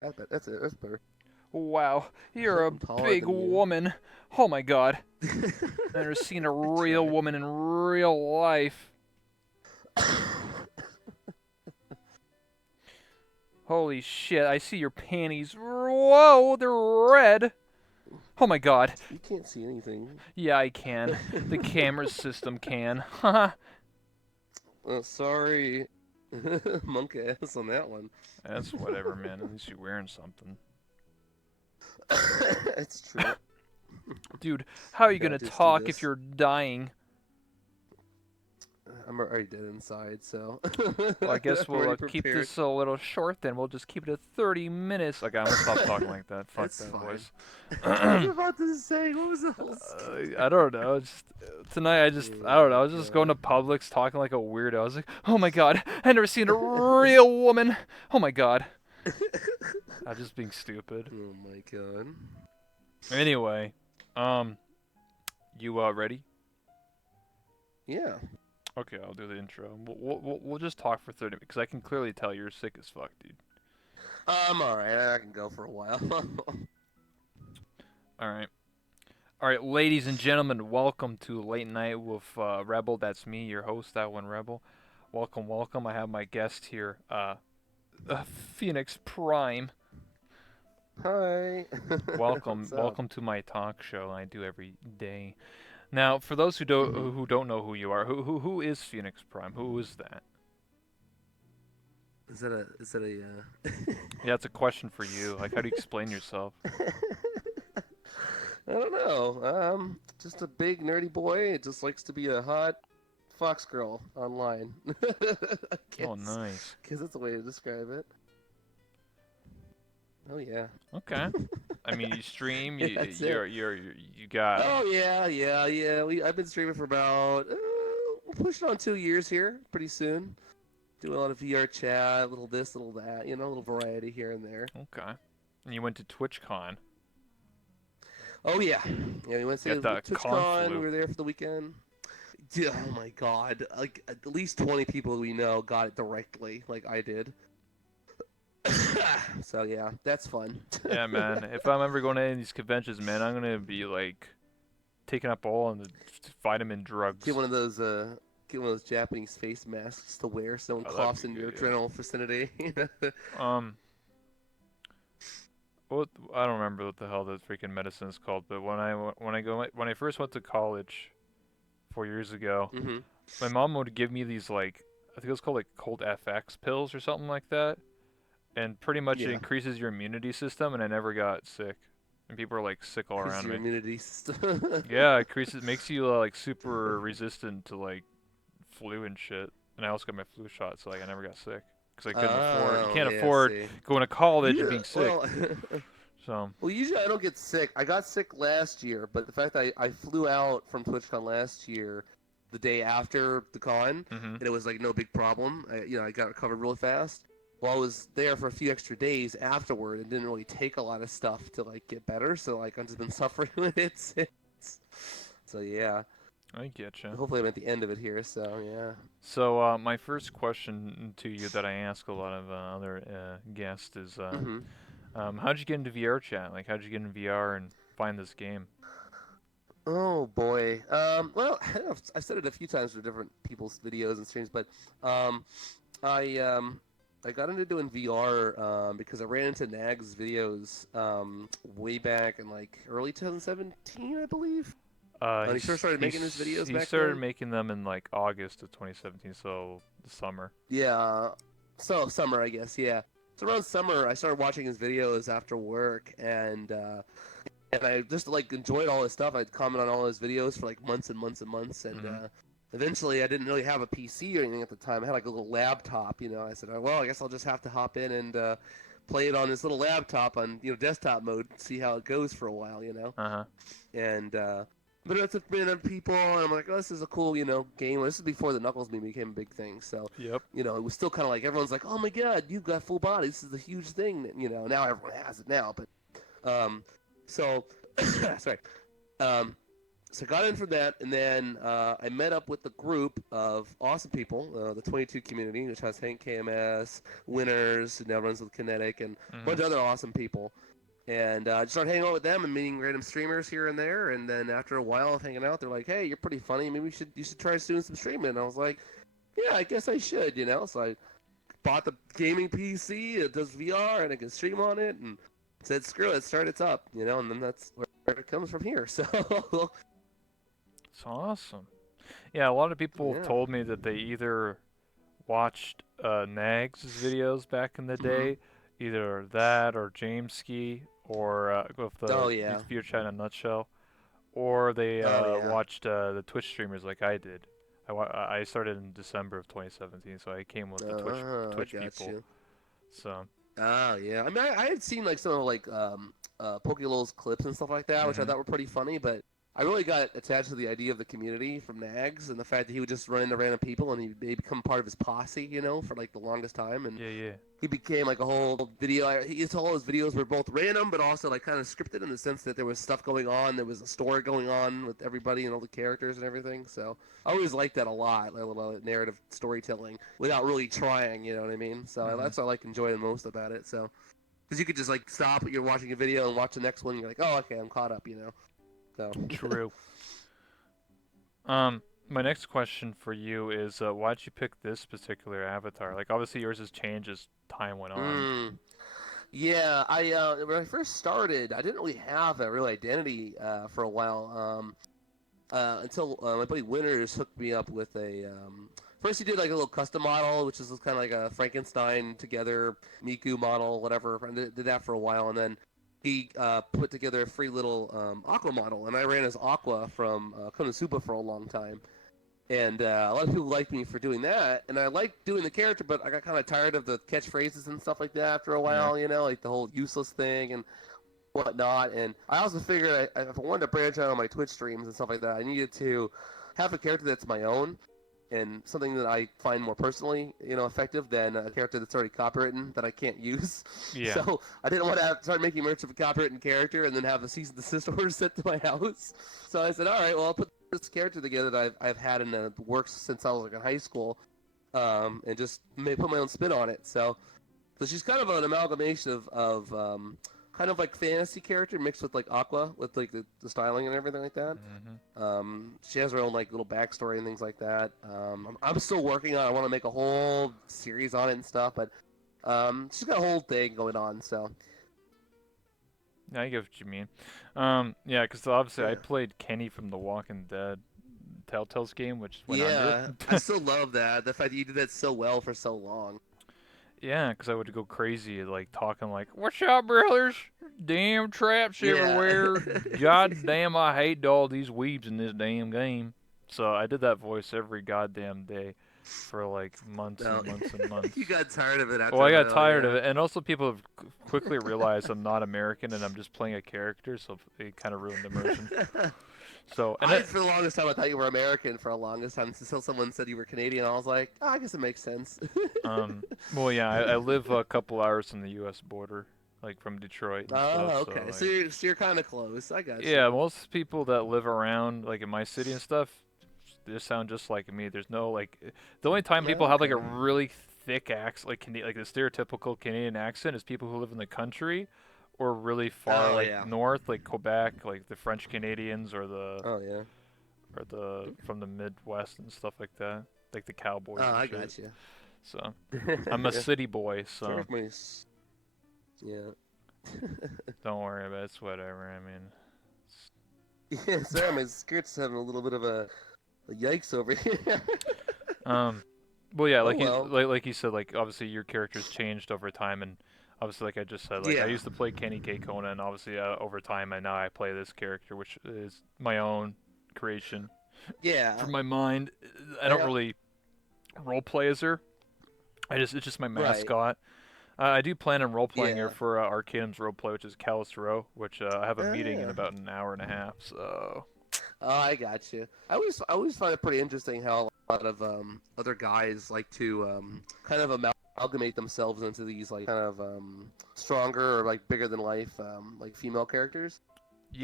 That's it. That's better. Wow, you're a I'm taller big than you. woman. Oh my god. I've never seen a I real try. woman in real life. Holy shit, I see your panties. Whoa, they're red. Oh my god. You can't see anything. Yeah, I can. The camera system can. Haha. Sorry. Monk ass on that one. That's whatever, man. At least you're wearing something. It's true. Dude, how are you Yeah, gonna just do talk if this. you're dying? I'm already dead inside, so Well, I I'm guess we'll already keep prepared. this a little short then. We'll just keep it at 30 minutes. Okay, I'm gonna stop talking like that. Fuck It's that fine. voice. I was I about to say, what was the whole skit? don't know. Just tonight, I Oh don't know. my I was just going to god. Publix talking like a weirdo. I was like, oh my god, I've never seen a real woman. Oh my god. I'm just being stupid. Oh my god. Anyway, um, you ready? Yeah. Okay, I'll do the intro. We'll just talk for 30 minutes because I can clearly tell you're sick as fuck, dude. I'm alright. I can go for a while. All right. All right, ladies and gentlemen, welcome to Late Night with Rebel. That's me, your host, that one Rebel. Welcome, welcome. I have my guest here, Phoenix Prime. Hi. Welcome, What's up? welcome to my talk show I do every day. Now, for those Hmm. who don't know who you are, who is Phoenix Prime? Who is that? Is that a Yeah, it's a question for you. Like, how do you explain yourself? I don't know. Just a big nerdy boy. It just likes to be a hot fox girl online. I Oh, guess. nice. Guess that's a way to describe it. Oh yeah. Okay. I mean, you stream. Yeah, that's it. You got. Oh yeah. I've been streaming for about we're pushing on 2 years here. Pretty soon. Doing a lot of VR chat, little this, little that. A little variety here and there. Okay. And you went to TwitchCon. Oh yeah. Yeah, we went You got to the con TwitchCon. We flu. were there for the weekend. Dude, oh my god! Like at least 20 people we know got it directly, like I did. So yeah, that's fun. Yeah, man. If I'm ever going to any of these conventions, man, I'm gonna be like taking up all on the vitamin Get drugs. one of those get one of those Japanese face masks to wear so no one Oh, that'd coughs be in your good. general vicinity. Yeah. What I don't remember what the hell the freaking medicine is called, but when I first went to college 4 years ago, Hmm. my mom would give me these like I think it was called like cold FX pills or something like that, and pretty much it Yeah, increases your immunity system, and I never got sick. And people are like sick all increases around your me. immunity system. Yeah, it increases makes you like super resistant to like flu and shit. And I also got my flu shot, so like I never got sick because I couldn't afford. You Oh can't yeah, afford see. going to college and You being sick. well, So, well, usually I don't get sick. I got sick last year, but the fact that I flew out from TwitchCon last year, the day after the con, mhm. and it was like no big problem. I got recovered really fast. Well, I was there for a few extra days afterward, and didn't really take a lot of stuff to like get better. So like I've just been suffering with it since. So yeah, I get you. hopefully I'm at the end of it here. So yeah. So, my first question to you that I ask a lot of other guests is, Hmm. how'd you get into VR chat? Like, how'd you get in VR and find this game? Oh boy. Well, I've said it a few times for different people's videos and streams, but um, I um, I got into doing VR because I ran into Nag's videos way back in like early 2017, I believe. When he first started making his videos He back started then. making them in like August of 2017, so the summer. Yeah. So summer, I guess. Yeah. So around summer, I started watching his videos after work, and I just like enjoyed all his stuff. I'd comment on all his videos for like months and months and months, and Mhm. eventually I didn't really have a PC or anything at the time. I had like a little laptop, I said, oh, well, I guess I'll just have to hop in and play it on this little laptop on desktop mode, see how it goes for a while. Uh huh. And but it's been on people, and I'm like, oh, this is a cool game. This is before the Knuckles meme became a big thing, so Yep. it was still kind of like everyone's like, oh my god, you've got full body. This is a huge thing. Now everyone has it now, but so sorry. Um, So I got in from that, and then I met up with the group of awesome people, the 22 community, which has Hank KMS, Winners, who now runs with Kinetic, and a Hmm. bunch of other awesome people. And I just started hanging out with them and meeting random streamers here and there. And then after a while of hanging out, they're like, "Hey, you're pretty funny. Maybe you should try doing some streaming." And I was like, "Yeah, I guess I should." So I bought the gaming PC. It does VR, and I can stream on it. And said, "Screw it, start it up." And then that's where it comes from here. So It's awesome. Yeah, a lot of people have yeah. told me that they either watched Nags' videos back in the Hmm. day, either that or James Ski or with Oh the yeah. Youth Viewer Chat in a nutshell, or they Oh yeah. watched the Twitch streamers like I did. I started in December of 2017, so I came with the I Twitch got people. you. So, Oh yeah. I mean, I had seen like some of Pokelol's clips and stuff like that, which I hmm thought were pretty funny. But I really got attached to the idea of the community from Nags and the fact that he would just run into random people and he'd become part of his posse, for like the longest time. And yeah, yeah, he became like a whole video. All his videos were both random, but also like kind of scripted in the sense that there was stuff going on. There was a story going on with everybody and all the characters and everything. So I always liked that a lot, like a little narrative storytelling without really trying. You know what I mean? So hmm that's what I like enjoying most about it. So because you could just like stop what you're watching a video and watch the next one. And you're like, oh, okay, I'm caught up. So true. My next question for you is, why'd you pick this particular avatar? Like, obviously yours has changed as time went on. mm, yeah, I when I first started, I didn't really have a real identity for a while. Until my buddy Winters hooked me up with a. First, he did like a little custom model, which is kind of like a Frankenstein together Miku model, whatever. I did that for a while, and then he put together a free little Aqua model, and I ran as Aqua from Konosuba for a long time. And a lot of people liked me for doing that, and I liked doing the character, but I got kind of tired of the catchphrases and stuff like that after a Yeah. while, like the whole useless thing and whatnot. And I also figured if I wanted to branch out on my Twitch streams and stuff like that, I needed to have a character that's my own and something that I find more personally, effective than a character that's already copywritten that I can't use. Yeah. So I didn't want to start making merch of a copywritten character and then have a cease and desist order sent to my house. So I said, all right, well, I'll put this character together that I've had in the works since I was like in high school, and just put my own spin on it. So she's kind of an amalgamation of kind of like fantasy character mixed with like Aqua with like the styling and everything like that. hmm She has her own like little backstory and things like that. I'm still working on. I want to make a whole series on it and stuff, but she's got a whole thing going on. So Yeah, I get what you mean. Yeah, because obviously I yeah, played Kenny from The Walking Dead Telltale's game, which went under. yeah, I still love that. The fact that you did that so well for so long. Yeah, because I would go crazy, like talking like, "What's up, brothers? Damn traps Yeah. everywhere. God damn, I hate all these weebs in this damn game." So I did that voice every goddamn day for like months No, and months and months. you got tired of it Well, after I a got while, tired of yeah. it, and also people have quickly realized I'm not American and I'm just playing a character, so it kind of ruined immersion. So, and it, For the longest time, I thought you were American for the longest time until someone said you were Canadian. I was like, oh, I guess it makes sense. well, yeah, I live a couple hours from the U.S. border, like from Detroit and stuff. Oh, So, okay. So like, you're kind of close. I got yeah, you. most people that live around, like in my city and stuff, they sound just like me. There's no like, the only time people Oh, have like a okay. really thick accent, like the stereotypical Canadian accent, is people who live in the country, or really far Oh, like yeah. north, like Quebec, like the French Canadians, Oh, yeah. or the from the Midwest and stuff like that, like the cowboys Oh, and I shit. got you. So I'm a Yeah. city boy, Sorry so if my... Yeah. don't worry about it. It's whatever. I mean, Yeah, sorry, my skirt's having a little bit of a yikes over here. um, well, yeah, Oh, well. like you said, like obviously your character's changed over time, and obviously, like I just said, like I Yeah. used to play Kenny K. Kona, and obviously over time, and now I play this character, which is my own creation Yeah. from my mind. I don't Yeah. really role play as her. It's just my Right. mascot. I do plan on role playing her Yeah. for Arcanum's roleplay, which is Callus Row, which I have a Oh, meeting in yeah. about an hour and a half. So Oh, I got you. I always find it pretty interesting how a lot of other guys like to kind of amalgamate themselves into these like kind of stronger or like bigger than life like female characters.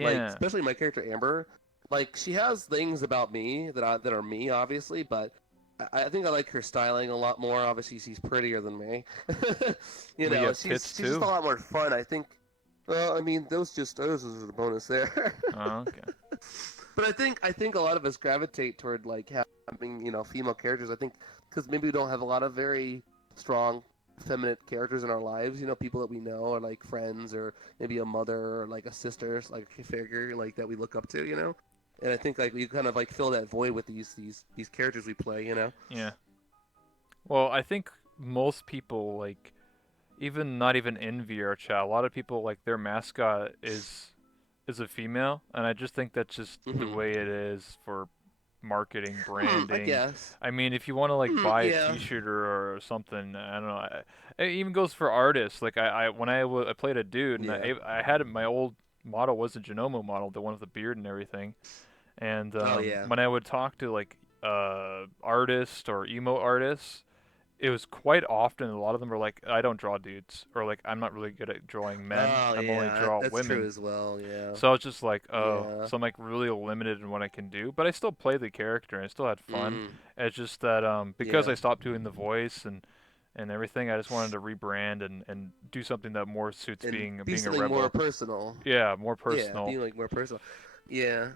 Like yeah, especially my character Amber. like she has things about me that are me, obviously, but I think I like her styling a lot more. Obviously, she's prettier than me. You But you know, have tits she's just a too. lot more fun. I think. Well, I mean, those are the bonus there. Oh, okay. But I think a lot of us gravitate toward like having female characters. I think because maybe we don't have a lot of very strong feminine characters in our lives. You know, people that we know or like friends or maybe a mother or like a sister, like a figure like that we look up to. You know, and I think like we kind of like fill that void with these characters we play. You know. Yeah. Well, I think most people like even not even in VR chat. A lot of people like their mascot is a female, and I just think that's just the Mm-hmm. way it is for marketing, I branding. guess. I mean, if you want to like buy a Yeah. T-shirt or something, I don't know. It even goes for artists. Like I when I played a dude, and Yeah. I had my old model was a Genomo model, the one with the beard and everything. And Oh yeah. when I would talk to like artists or emo artists, it was quite often a lot of them were like, I don't draw dudes, or like I'm not really good at drawing men. Oh I'm only yeah. draw That's true women. as well. Yeah. So I was just like, oh, Yeah. so I'm like really limited in what I can do, but I still play the character and I still had fun. Mm. It's just that because Yeah. I stopped doing the voice and everything, I just wanted to rebrand and do something that more suits And be being a something more rebel. personal. Yeah, more Yeah, personal. being like more personal. Yeah.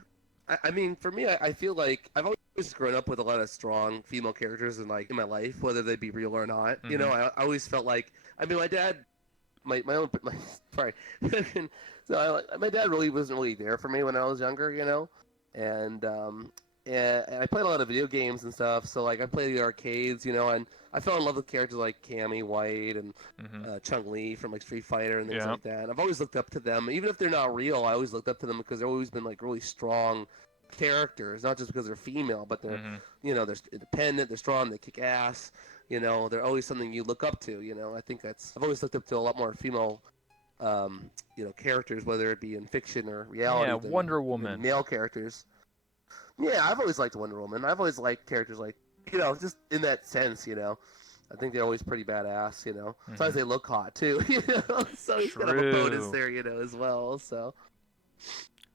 I mean, for me, I feel like I've always grown up with a lot of strong female characters in my life, whether they be real or not. You know, Mhm. I always felt like I mean, my dad, my own my sorry, so my dad really wasn't really there for me when I was younger. You know, and and I played a lot of video games and stuff. So like I played the arcades, you know, and I fell in love with characters like Cammy White and Mhm. Chung Li from like Street Fighter and things Yeah. like that. And I've always looked up to them, even if they're not real. I always looked up to them because they've always been like really strong characters, not just because they're female, but they're Mhm. they're independent, they're strong, they kick ass. You know, they're always something you look up to. You know, I think that's I've always looked up to a lot more female characters, whether it be in fiction or Yeah, reality, Wonder than Woman. male characters. Yeah, I've always liked Wonder Woman. I've always liked characters like just in that sense. I think they're always pretty badass. Sometimes Mhm. they look hot too. So he's kind of a bonus True. there. As well. So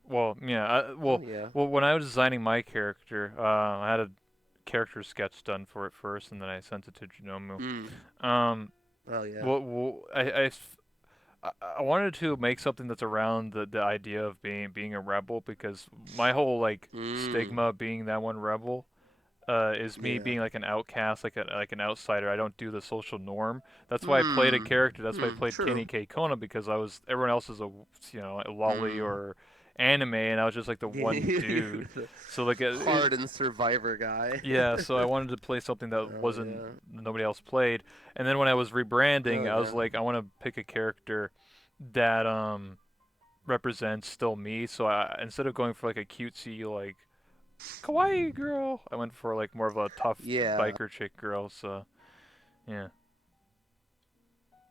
Well, yeah. yeah. Well, when I was designing my character, I had a character sketch done for it first, and then I sent it to Genomu. Mm. Um, Oh yeah. I wanted to make something that's around the idea of being a rebel because my whole like Mm. stigma of being that one rebel is me Yeah. being like an outcast, like an outsider. I don't do the social norm. That's why I played a Hmm. character. That's why I Hmm. played True. Kenny K Kona because I was everyone else is a lolly Hmm. or anime, and I was just like the one You're dude. the So like hardened survivor guy. yeah, so I wanted to play something that Oh wasn't yeah. nobody else played. And then when I was Oh rebranding, I yeah. was like, I want to pick a character that represents still me. So I instead of going for like a cutesy like kawaii girl, I went for like more of a tough Yeah. biker chick girl. So yeah,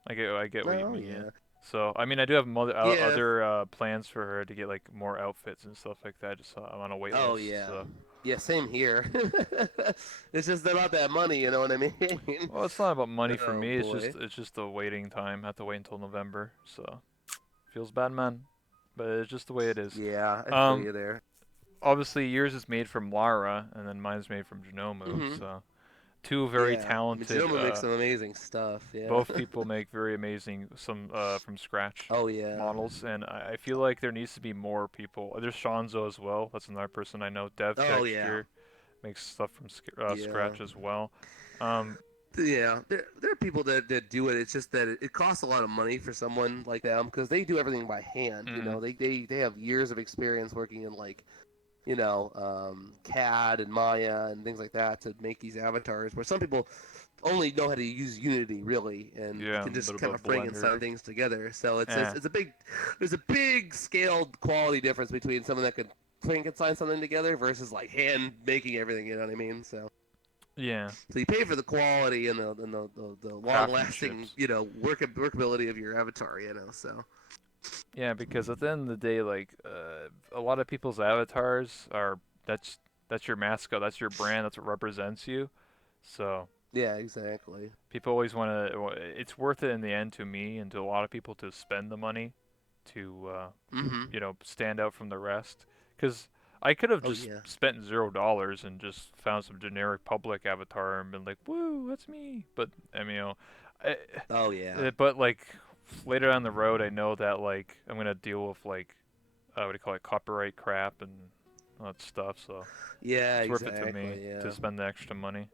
I get what you Oh mean. Yeah. yeah. So I mean, I do have Yeah. other plans for her to get like more outfits and stuff like that. Just I'm on a wait Oh list. yeah. So Yeah, same here. It's just about that money, you know what I mean? well, it's not about money for Oh me. boy. It's just the waiting time. I have to wait until November. So feels bad, man. But it's just the way it is. Yeah, I feel Um, you there. Obviously yours is made from Lara, and then mine's made from Genomu. Hmm. So two very Yeah. I mean, talented. Genoma makes some amazing stuff. Yeah. Both people make very amazing some from scratch Oh yeah. models, and I feel like there needs to be more people. There's Shanzo as well. That's another person I know. Dev Oh yeah. Texture makes stuff from Yeah. scratch as well. Um, Yeah, there are people that do it. It's just that it costs a lot of money for someone like them because they do everything by hand. mm, They have years of experience working in like CAD and Maya and things like that to make these avatars. Where some people only know how to use Unity really and yeah, a can bit just of kind a of blender. Frankenstein things together. So Eh. it's a big there's a big scaled quality difference between someone that could Frankenstein something together versus like hand making everything. You know what I mean? Yeah, So you pay for the quality and the long lasting craftsmanships. workability of your avatar. So Yeah, because at the end of the day, like a lot of people's avatars are that's your mascot, that's your brand, that's what represents you. So yeah, exactly. people always want to. It's worth it in the end to me and to a lot of people to spend the money to Hmm. stand out from the rest. Because I could have Oh just yeah. spent $0 and just found some generic public avatar and been like, "Woo, that's me." But I mean, I, Oh yeah. but like later down the road, I know that like I'm gonna deal with like what do you call it, copyright crap and all that stuff. So Yeah, it's worth it to me exactly. to Yeah. spend the extra money.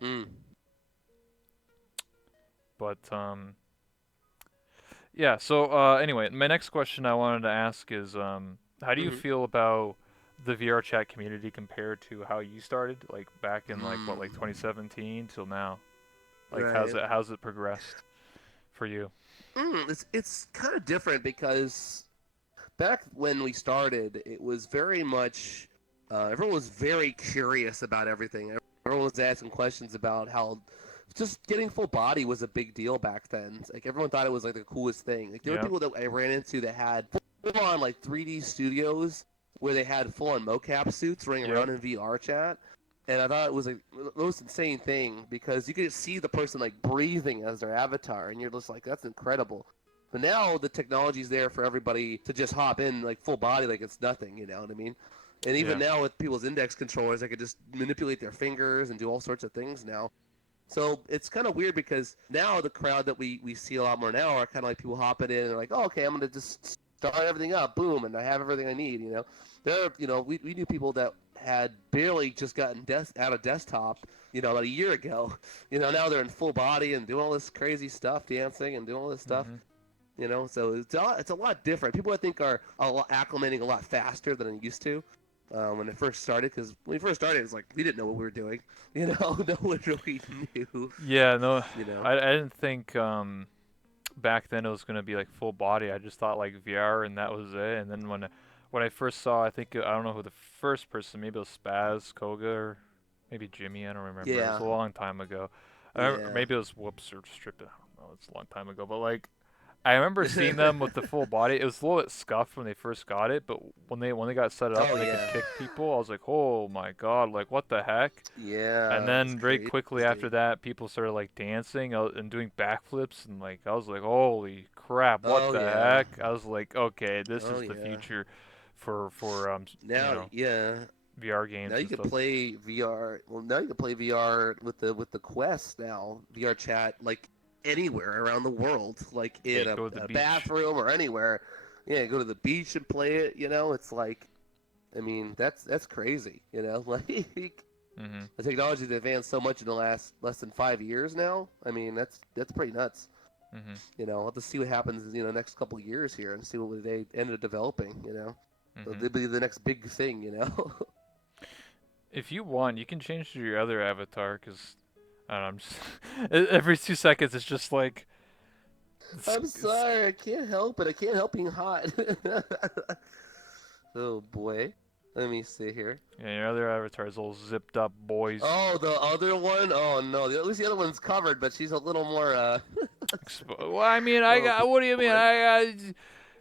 Mm. But yeah. So anyway, my next question I wanted to ask is how do you Mhm. feel about the VR chat community compared to how you started, like back in like what, like Mm. 2017 till now? Like Right. how's it progressed for you? It's kind of different because back when we started, it was very much everyone was very curious about everything. Everyone was asking questions about how just getting full body was a big deal back then. Like everyone thought it was like the coolest thing. Like there were Yeah. people that I ran into that had full on like 3D studios where they had full on mocap suits running Yep. around in VR chat. And I thought it was like the most insane thing because you could see the person like breathing as their avatar, and you're just like, that's incredible. But now the technology's there for everybody to just hop in like full body like it's nothing, you know what I mean? And even Yeah. now with people's index controllers, they could just manipulate their fingers and do all sorts of things now. So it's kind of weird because now the crowd that we see a lot more now are kind of like people hopping in and they're like, oh, okay, I'm going to just start everything up, boom, and I have everything I need, you know? There are, we knew people that had barely just gotten out of desktop, about a year ago. Now they're in full body and doing all this crazy stuff, dancing and doing all this stuff. Mhm. So it's a lot different. People I think are acclimating a lot faster than it used to when it first started. Because when we first started, it's like we didn't know what we were doing. No one really knew. Yeah. No, You know. I didn't think back then it was gonna be like full body. I just thought like VR and that was it. And then when I first saw, I think I don't know who the first person, maybe it was Spaz, Koga, or maybe Jimmy. I don't remember. It was Yeah. a long time ago. I remember, Yeah. maybe it was Whoops or Stripped. I don't know. It's a long time ago. But like I remember seeing them with the full body. It was a little bit scuffed when they first got it, but when they got set up Oh and they could yeah. kick people, I was like, oh my god, like what the heck? And Yeah. It's then very quickly after crazy. that, people started like dancing and doing backflips, and like I was like, holy crap, what Oh the yeah. heck? I was like, okay, this Oh is the yeah. future for Now, yeah. VR Now games you and can stuff. play VR. Well, now you can play VR with the Quest now. VR chat like anywhere around the world, like Yeah, in you a, go to the a beach. bathroom or anywhere. Yeah, go to the beach and play it. It's like, I mean, that's crazy. Like Mhm. the technology's advanced so much in the last less than 5 years now. I mean, that's pretty nuts. Mhm. We'll have to see what happens. Next couple of years here and see what they end up developing. So Mhm. they'll be the next big thing. If you want, you can change to your other avatar, cause I don't know. I'm just every 2 seconds it's just like I'm sorry, I can't help it. I can't help being hot. Oh boy. Let me see here. yeah, your other avatar is all zipped up, boys. Oh, the other one? Oh no, at least the other one's covered, but she's a little more Well, I mean, I oh got. What do you mean? boy.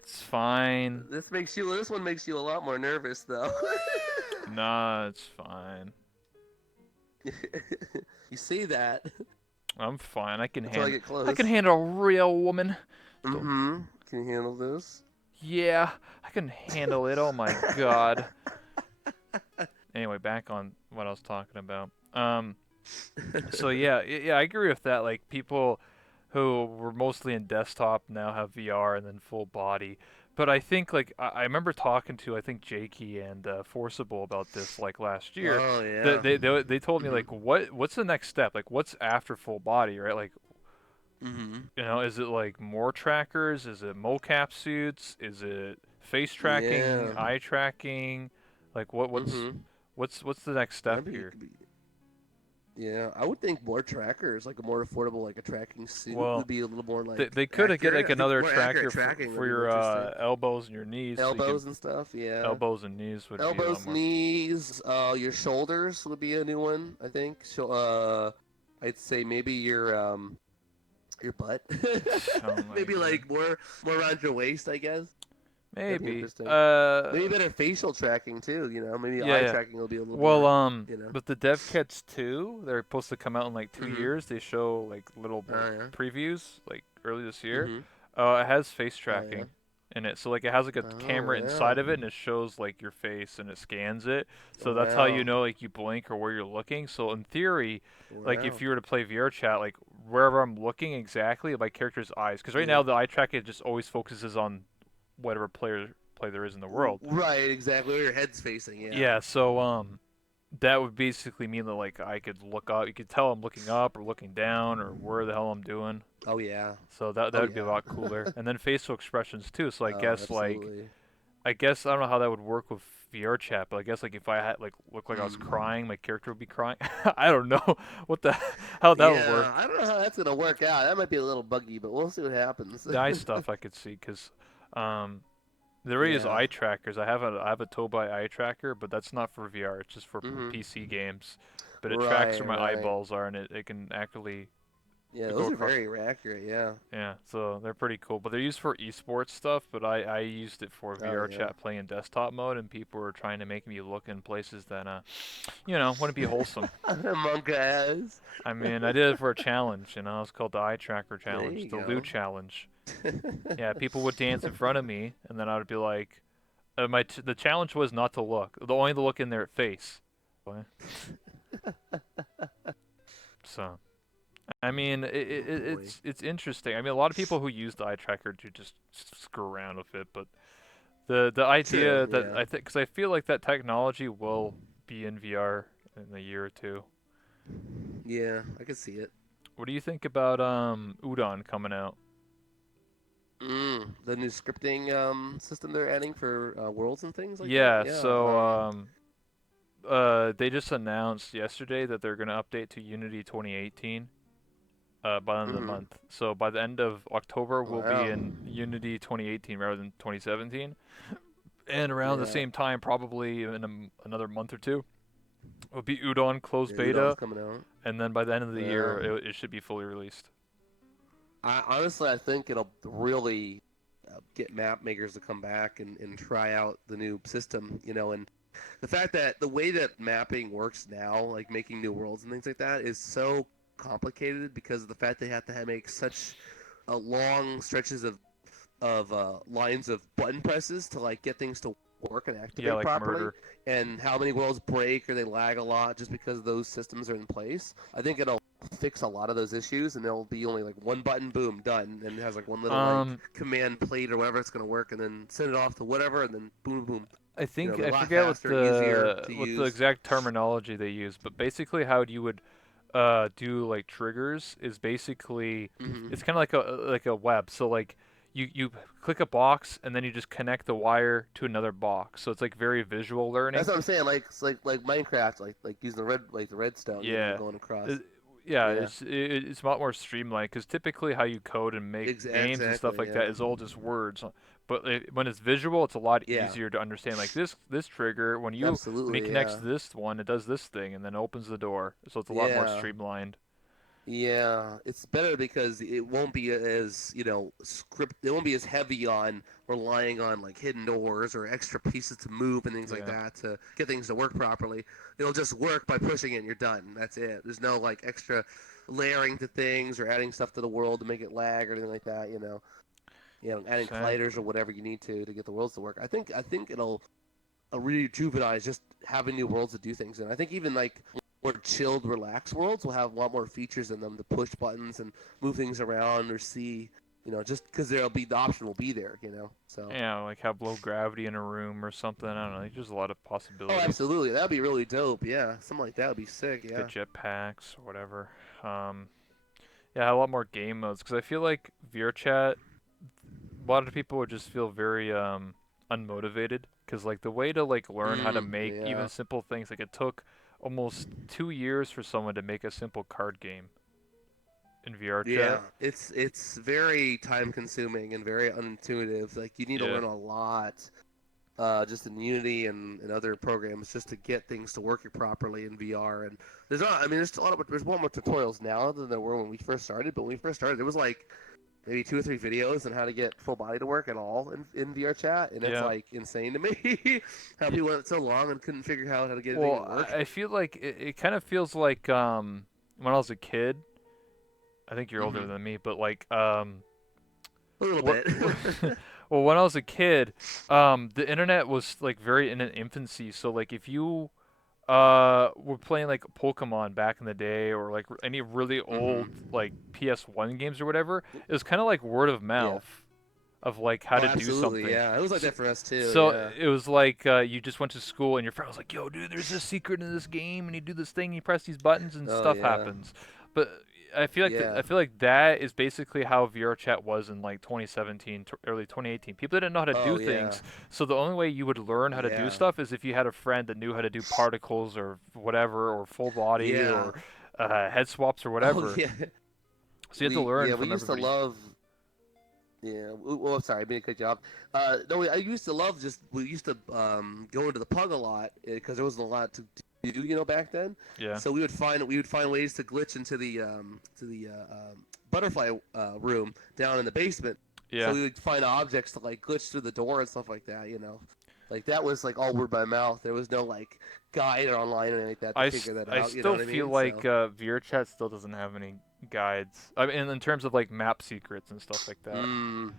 It's fine. This one makes you a lot more nervous though. Nah, it's fine. You see that I'm fine. until I get I can close. handle a real woman. Don't. Mm-hmm. Can you handle this? Yeah, I can handle it. Oh my god. Anyway, back on what I was talking about. So yeah, yeah, I agree with that. Like people who were mostly in desktop now have VR and then full body. But I think like I remember talking to I think Jakey and Forcible about this like last year. Oh yeah. They told me Mm-hmm. like what's the next step? Like what's after full body, right? Like Mm-hmm. is it like more trackers? Is it mocap suits? Is it face tracking, Yeah. eye tracking? Like Mm-hmm. what's the next step That'd be, here? Yeah, I would think more trackers, like a more affordable, like a tracking suit, Well, would be a little more like they could get accurate. like I think another more accurate tracker tracking would for be more your interesting. elbows and your knees, so you can Elbows and stuff, yeah. elbows and knees would be a lot Elbows, more. knees, your shoulders would be a new one, I think. So, I'd say maybe your butt, Oh my maybe god. like more around your waist, I guess. That'd be Maybe. interesting. Maybe better facial tracking too. Maybe Yeah, eye yeah. tracking will be a little Well, more. with the dev kits 2, they're supposed to come out in like 2 Mm-hmm. years. They show like little like Oh yeah. previews like early this year. Mm-hmm. It has face Oh yeah. tracking. in it. So like it has like a Oh camera yeah. inside of it, and it shows like your face and it scans it. So that's how you Wow. know like you blink or where you're looking. So in theory, like if Wow. you were to play VR chat, like wherever I'm looking exactly, my character's eyes, because right Yeah. now the eye tracker just always focuses on whatever play there is in the world. Right. Exactly. Where your head's facing. Yeah. Yeah. So that would basically mean that like I could look up, you could tell I'm looking up or looking down or where the hell I'm doing. Oh yeah. So that Oh would be a yeah. lot cooler. And then facial expressions too. So Oh, absolutely. I guess I don't know how that would work with VR chat, but I guess like if I had like look like I was Mm. crying, my character would be crying. I don't know what the how that would Yeah, work. I don't know how that's gonna work out. That might be a little buggy, but we'll see what happens. The eye stuff I could see because um, there already is Yeah. eye trackers. I have a Tobai eye tracker, but that's not for VR. It's just for Hmm. PC games. But it tracks Right, where my right. eyeballs are, and it can accurately Yeah, go those are across. very accurate. Yeah. Yeah, so they're pretty cool. But they're used for esports stuff, but I used it for Oh VR yeah. chat playing in desktop mode, and people were trying to make me look in places that, wouldn't be wholesome. Monk ass. I mean, I did it for a challenge, It's called the Eye Tracker There Challenge, you the Lou go. Challenge. Yeah, people would dance in front of me, and then I would be like, the challenge was not to look, the only to look in their face. What? So. I mean, Oh boy. it's interesting. I mean, a lot of people who use the eye tracker do just screw around with it, but the idea that Yeah. I think, because I feel like that technology will be in VR in a year or two. Yeah, I can see it. What do you think about Udon coming out? The new scripting system they're adding for worlds and things like that. Yeah, Yeah. so they just announced yesterday that they're gonna update to Unity 2018 by the end of the Mhm. month. So by the end of October, we'll be Wow. in Unity 2018 rather than 2017. And around the Yeah. same time, probably in another month or two, it'll be Udon closed Yeah, Udon's beta, coming out. and then by the end of the year, Wow. it should be fully released. I think it'll really get map makers to come back and try out the new system, and the fact that the way that mapping works now, like making new worlds and things like that, is so complicated because of the fact they have to make such long stretches of lines of button presses to like get things to work and Yeah, activate like properly, murder. and how many worlds break or they lag a lot just because those systems are in place. I think it'll fix a lot of those issues, and there'll be only like one button, boom, done, and it has like one little like Um, command plate or whatever it's gonna work, and then send it off to whatever, and then boom, boom. I think It'll be I a lot forget faster and easier to what the use. exact terminology they use, but basically how you would do like triggers is basically Hmm. it's kind of like a web. So like you click a box and then you just connect the wire to another box. So it's like very visual That's learning. what I'm saying. Like it's like Minecraft, like using the redstone, Yeah. going across. It- yeah, Yeah, it's a lot more streamlined because typically how you code and make games and stuff exactly. like that Yeah, is all just words. But when it's visual, it's a lot yeah, easier to understand. Like this trigger, when he absolutely. connects Yeah, to this one, it does this thing and then opens the door. So it's a lot more yeah. streamlined. Yeah, it's better because it won't be as, script. It won't be as heavy on relying on like hidden doors or extra pieces to move and things like Yeah. that to get things to work properly. It'll just work by pushing it and you're done. That's it. There's no like extra layering to things or adding stuff to the world to make it lag or anything like that, adding colliders or Exactly. whatever you need to get the worlds to work. I think it'll rejuvenize just having new worlds to do things in. I think even like more chilled, relaxed worlds will have a lot more features in them to push buttons and move things around or see, just because the option will be there, So, Yeah, like have low gravity in a room or something. I don't know. Like, there's a lot of oh, possibilities. absolutely, that'd be really dope. Yeah, something like that would be sick. Get Yeah. jetpacks or whatever. Um, yeah, a lot more game modes because I feel like VRChat, a lot of people would just feel very unmotivated because like the way to like learn how to make even Yeah. simple things, like it took almost 2 years for someone to make a simple card game in Yeah, VRChat. it's very time consuming and very unintuitive. Like you need to Yeah, learn a lot, just in Unity and other programs just to get things to work properly in VR. And there's not, I mean, there's one more tutorials now than there were when we first started. But when we first started, there was like maybe 2 or 3 videos on how to get full body to work at all in VR chat, and it's yeah. like insane to me how Y- people went so long and couldn't figure out how to get anything to Well, work. I feel like it kind of feels like when I was a kid. I think you're older Hmm. than me, but like A little what bit. Well, when I was a kid, the internet was like very in an infancy. So like if you were playing like Pokemon back in the day, or like any really old Mm-hmm. like PS1 games or whatever, it was kind of like word of Yeah. mouth of like how Oh, to do absolutely. something. Yeah. It was like So, that for us too. so Yeah. it was like you just went to school and your friend was like, "Yo, dude, there's this secret in this game, and you do this thing, you press these buttons, and Oh, stuff yeah. happens." But I Yeah. feel like that is basically how VR chat was in like 2017, early 2018. People didn't know how to Oh, do yeah. things, so the only way you would learn how to do Yeah. stuff is if you had a friend that knew how to do particles or whatever, or full body, Yeah. or head swaps or Oh, whatever. yeah. So you had to learn We from used to everybody. love. Yeah. Oh, I'm sorry. I didn't cut you off. No, I used to love just. We used to go into the pug a lot because there wasn't a lot to do, back then. Yeah, So we would find ways to glitch into the butterfly room down in the basement. So yeah. we would find objects to like glitch through the door and stuff like that. Like that was like all word by mouth. There was no like guide or online or anything like that to figure that I out. You know still what I feel mean? like So. VRChat still doesn't have any guides. I mean, in terms of like map secrets and stuff like that. Mm,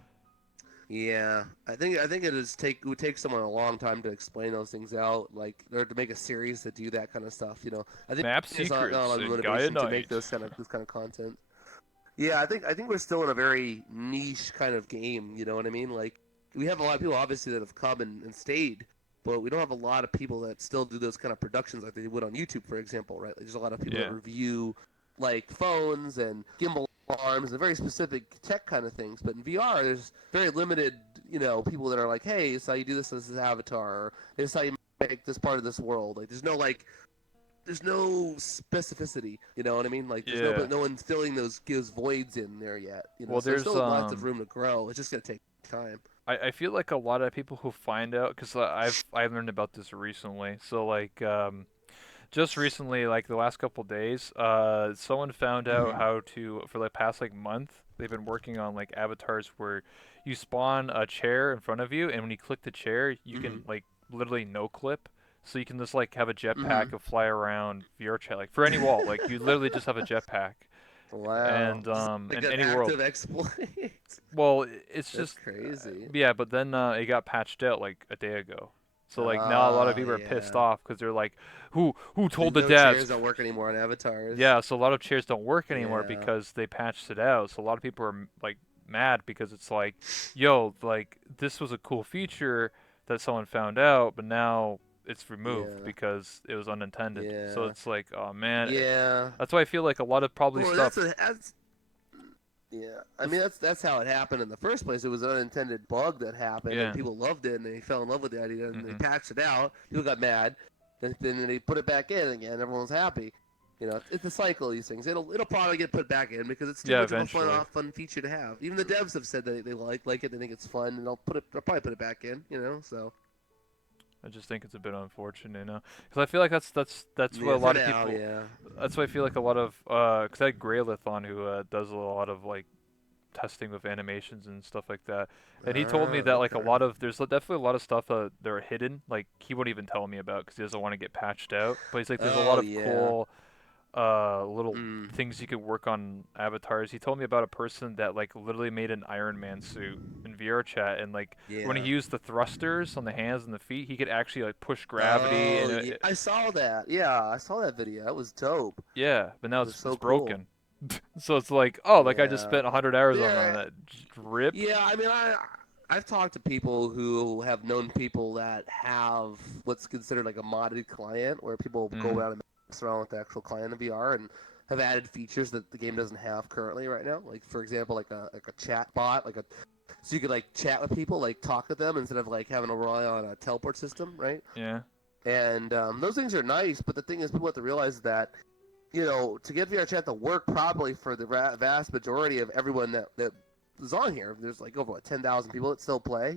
yeah, I think it would take someone a long time to explain those things out, like or to make a series to do that kind of stuff. I think Map there's not a secrets lot of in Gaia motivation to make Night. this kind of content. Yeah, I think we're still in a very niche kind of game. You know what I mean? Like we have a lot of people obviously that have come and stayed, but we don't have a lot of people that still do those kind of productions like they would on YouTube, for example, right? Like, there's a lot of people that Yeah. review like phones and gimbal arms and very specific tech kind of things. But in VR, there's very limited, people that are like, hey, this is how you do this avatar, or this is how you make this part of this world. Like, there's no specificity. You know what I mean? Like, there's Yeah. no one filling those voids in there yet. Well, So there's there's still lots of room to grow. It's just gonna take time. I feel like a lot of people who find out, because I've learned about this recently. So like just recently, like the last couple days, someone found out Mm-hmm. how to, for the past like month, they've been working on like avatars where you spawn a chair in front of you, and when you click the chair, you Mm-hmm. can like literally no clip. So you can just like have a jetpack Mm-hmm. and fly around VR chat, like for any wall. Like you literally just have a jetpack, Wow. Just like and an any world. active exploit. Well, it's That's just crazy. yeah, but then it got patched out like a day ago. So like now a lot of people are pissed Yeah. off because they're like, who They told the know devs? chairs don't work anymore on avatars. Yeah, so a lot of chairs don't work anymore Yeah. because they patched it out. So a lot of people are like mad because it's like, yo, like this was a cool feature that someone found out, but now it's removed Yeah. because it was unintended. So Yeah. it's like, oh man, Yeah. that's why I feel like a lot of probably Well, stuff. that's yeah. I mean, That's, that's how it happened in the first place. It was an unintended bug that happened, and yeah. people loved it, and they fell in love with the idea, and they Hmm. patched it out. People got mad, then they put it back in again. Everyone's happy. It's a cycle of these things. It'll probably get put back in because it's too Yeah, much of a eventually. fun feature to have. Even the devs have said that they like it, they think it's fun, and they'll probably put it back in. So I just think it's a bit unfortunate, because I feel like that's what yeah, a for lot of now, people. yeah. That's why I feel like a lot of because I had Greylith on who does a lot of like testing with animations and stuff like that, and he told me that like a Okay. lot of there's definitely a lot of stuff that are hidden, like he won't even tell me about because he doesn't want to get patched out. But he's like, there's a lot Oh of yeah. cool little Mm. things you could work on avatars. He told me about a person that like literally made an Iron Man suit in VR chat, and like when he Yeah. used the thrusters on the hands and the feet, he could actually like push gravity, Oh and yeah. I saw that. Yeah, I saw that video. That was dope. yeah, but now It was it's so cool. broken. So it's like, oh, like I just Yeah. spent 100 hours on There. that. Rip. Yeah. I mean, I've talked to people who have known people that have what's considered like a modded client, where people go Mm, around and mess around with the actual client of VR and have added features that the game doesn't have currently right now. Like for example, like a chat bot, so you could like chat with people, like talk to them instead of like having to rely on a teleport system, right? yeah. And those things are nice, but the thing is, people have to realize that to get VRChat to work properly for the vast majority of everyone that is on here, there's like over 10,000 people that still play.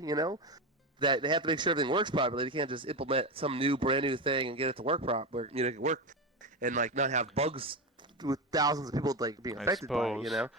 That they have to make sure everything works properly. They can't just implement some brand new thing and get it to work proper. Work and like not have bugs with thousands of people like being I affected by it. suppose.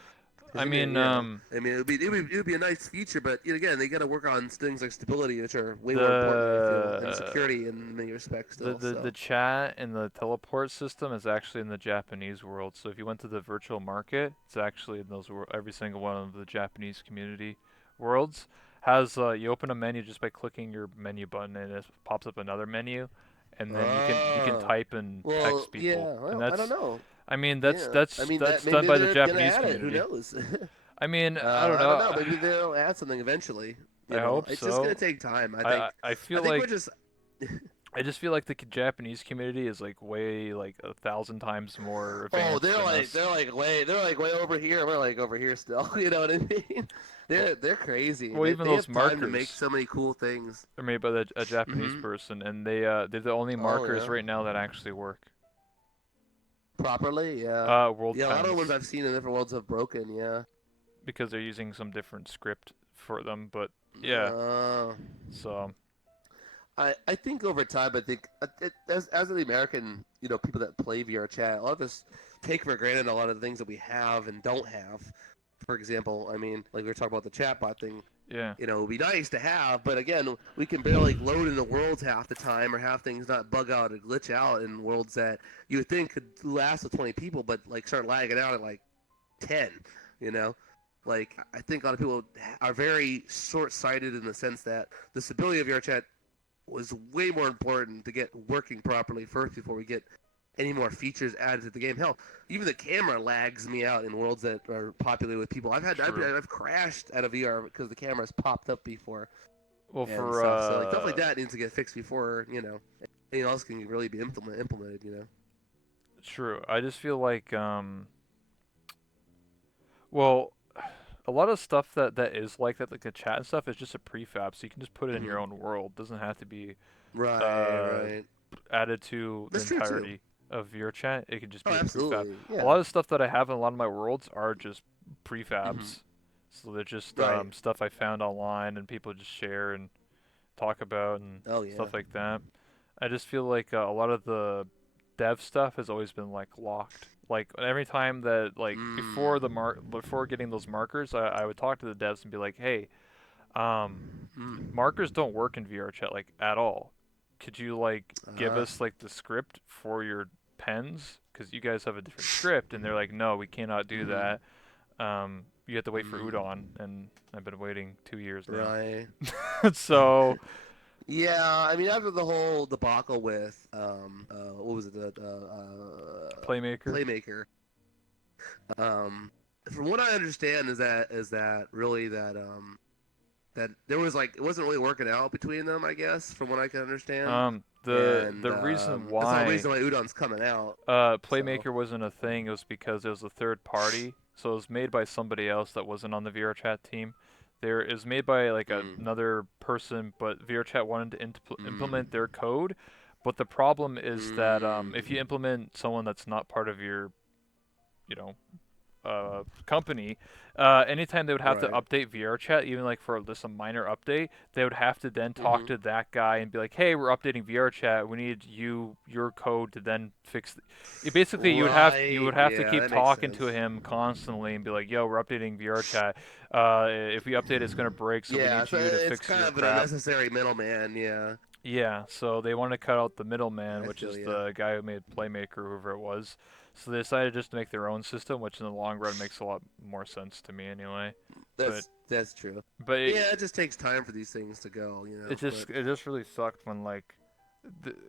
I Because mean, I mean, it would be a nice feature, but again, they got to work on things like stability, which are way more important, I feel, and the security in many respects still. the So. chat and the teleport system is actually in the Japanese world. So if you went to the virtual market, it's actually in every single one of the Japanese community worlds. has you open a menu just by clicking your menu button, and it pops up another menu, and then you can Oh, type and well, text yeah. people, and Well, I don't know. I mean Yeah, I mean that that's done maybe by the they're gonna Japanese add it. Who community. knows? I mean, I don't I don't know. know. Maybe they'll add something eventually. I hope It's just gonna so. take time. I I feel think we're like just. I just feel like the Japanese community is like way like 1,000 times more Oh, advanced than us. they're like way over here. We're like over here still. You know what I mean? They're crazy. Well, even They those have time to make markers so many cool things. are made by a Japanese Hmm. person, and they're the only Oh markers yeah, right now that actually work. properly. Yeah, World yeah. A lot of the ones pens, I've seen in different worlds have broken. Yeah. because they're using some different script for them. But yeah, Uh, so I think over time, I think as an American, people that play VR chat, a lot of us take for granted a lot of the things that we have and don't have. For example, I mean, like we were talking about the chatbot thing. yeah, It would be nice to have, but again, we can barely load in the worlds half the time, or have things not bug out or glitch out in worlds that you would think could last with 20 people, but like start lagging out at like 10. You know, like I think a lot of people are very short-sighted in the sense that the stability of your chat was way more important to get working properly first before we get any more features added to the game. Hell, even the camera lags me out in worlds that are populated with people. true. I've crashed out of VR because the camera's popped up before Well, and for stuff. So like stuff like that needs to get fixed before anything else can really be implemented. true. I just feel like well, a lot of stuff that is like that, like the chat and stuff, is just a prefab, so you can just put it in Hmm. your own world. It doesn't have to be Right, uh right. added to the That's true too. entirety of your chat. It could just Oh, be a prefab. absolutely. A Yeah. lot of stuff that I have in a lot of my worlds are just Hmm. prefabs. So they're just Right. stuff I found online and people just share and talk about and Oh yeah. stuff like that. I just feel like a lot of the dev stuff has always been like locked. Like every time that like Mm. before getting those markers, I would talk to the devs and be like, hey, um, Mm. markers don't work in VR chat like at all. Could you like give Uh. us like the script for your pens? Because you guys have a different script, and they're like, no, we cannot do Mm-hmm. that. You have to wait for Mm. Udon, and I've been waiting 2 years now. Right. So Yeah, I mean after the whole debacle with what was it, the Playmaker. Playmaker. From what I understand is that really that there was like it wasn't really working out between them, I guess, from what I can understand, and The reason that's the whole why reason why Udon's coming out. So. Playmaker wasn't a thing, it was because it was a third party, so it was made by somebody else that wasn't on the VR chat team. There is made by like Mm, another person, but VRChat wanted to implement mm, their code. But the problem is that if you mm, implement someone that's not part of your, you know, company, anytime they would have to right. update VRChat, even like for just a minor update, they would have to then talk Hmm. to that guy and be like, "Hey, we're updating VRChat. We need your code to then fix." Basically, you Right. would have to Yeah, keep that makes talking to sense. him constantly and be like, "Yo, we're updating VRChat. If we update, it's gonna break, so we Yeah, need so you to it's fix kind your of an crap." unnecessary middleman. Yeah, Yeah, so they want to cut out the middleman, I which feel is you. the guy who made Playmaker, whoever it was. So they decided just to make their own system, which in the long run makes a lot more sense to me anyway. But That's true. but Yeah, it just takes time for these things to go, But it just really sucked when like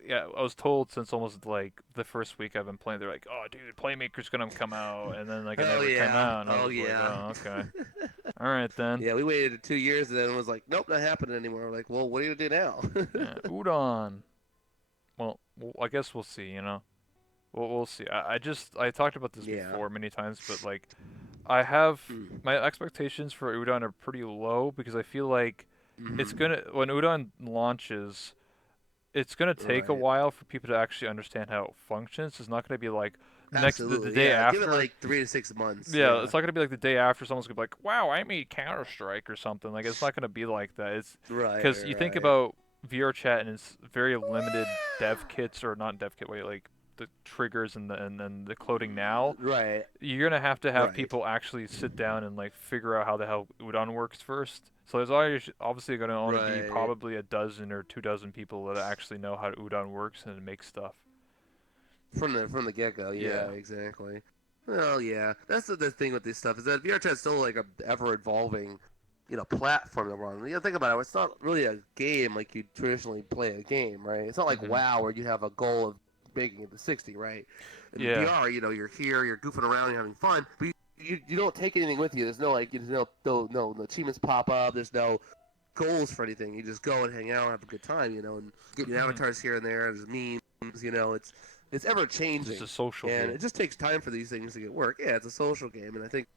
yeah, I was told since almost like the first week I've been playing, they're like, "Oh, dude, Playmaker's gonna come out," and then like it oh never came yeah, out, and I was oh just like, yeah, "Oh, okay, all right then." yeah. We waited 2 years and then it was like, nope, not happening anymore. We're like, well, what are you gonna do now? Yeah, Udon. I guess we'll see. We'll see. I talked about this Yeah. before many times, but like I have Mm. my expectations for Udon are pretty low because I feel like it's Mm-hmm. gonna when Udon launches, it's gonna take a Right. while for people to actually understand how it functions. It's not gonna be like the Absolutely. day Yeah. Give it after. like 3 to 6 months. Yeah, Yeah. it's not gonna be like the day after someone's gonna be like, "Wow, I made Counter Strike" or something. Like it's not gonna be like that. It's Right. because you think Right. about VR chat and it's very limited dev kits or not dev kit, wait, like the triggers and the coding now. Right. You're gonna have to have Right. people actually sit down and like figure out how the hell Udon works first. So there's always obviously gonna only be Right. probably a dozen or 2 dozen people that actually know how Udon works and make stuff. From the get go. Yeah. Yeah. Exactly. Well, yeah. That's the thing with this stuff is that VR chat's still like a ever evolving platform that we're on. Think about it. It's not really a game like you traditionally play a game, right? It's not like Mhm. WoW where you have a goal of making it to 60, right? In Yeah. VR, you're here, you're goofing around, you're having fun, but you don't take anything with you. There's no like, no achievements pop up. There's no goals for anything. You just go and hang out, and have a good time, and get your Mhm. avatars here and there. There's memes, it's ever It's just a changing, social and game. it just takes time for these things to get work. Yeah, it's a social game, and I think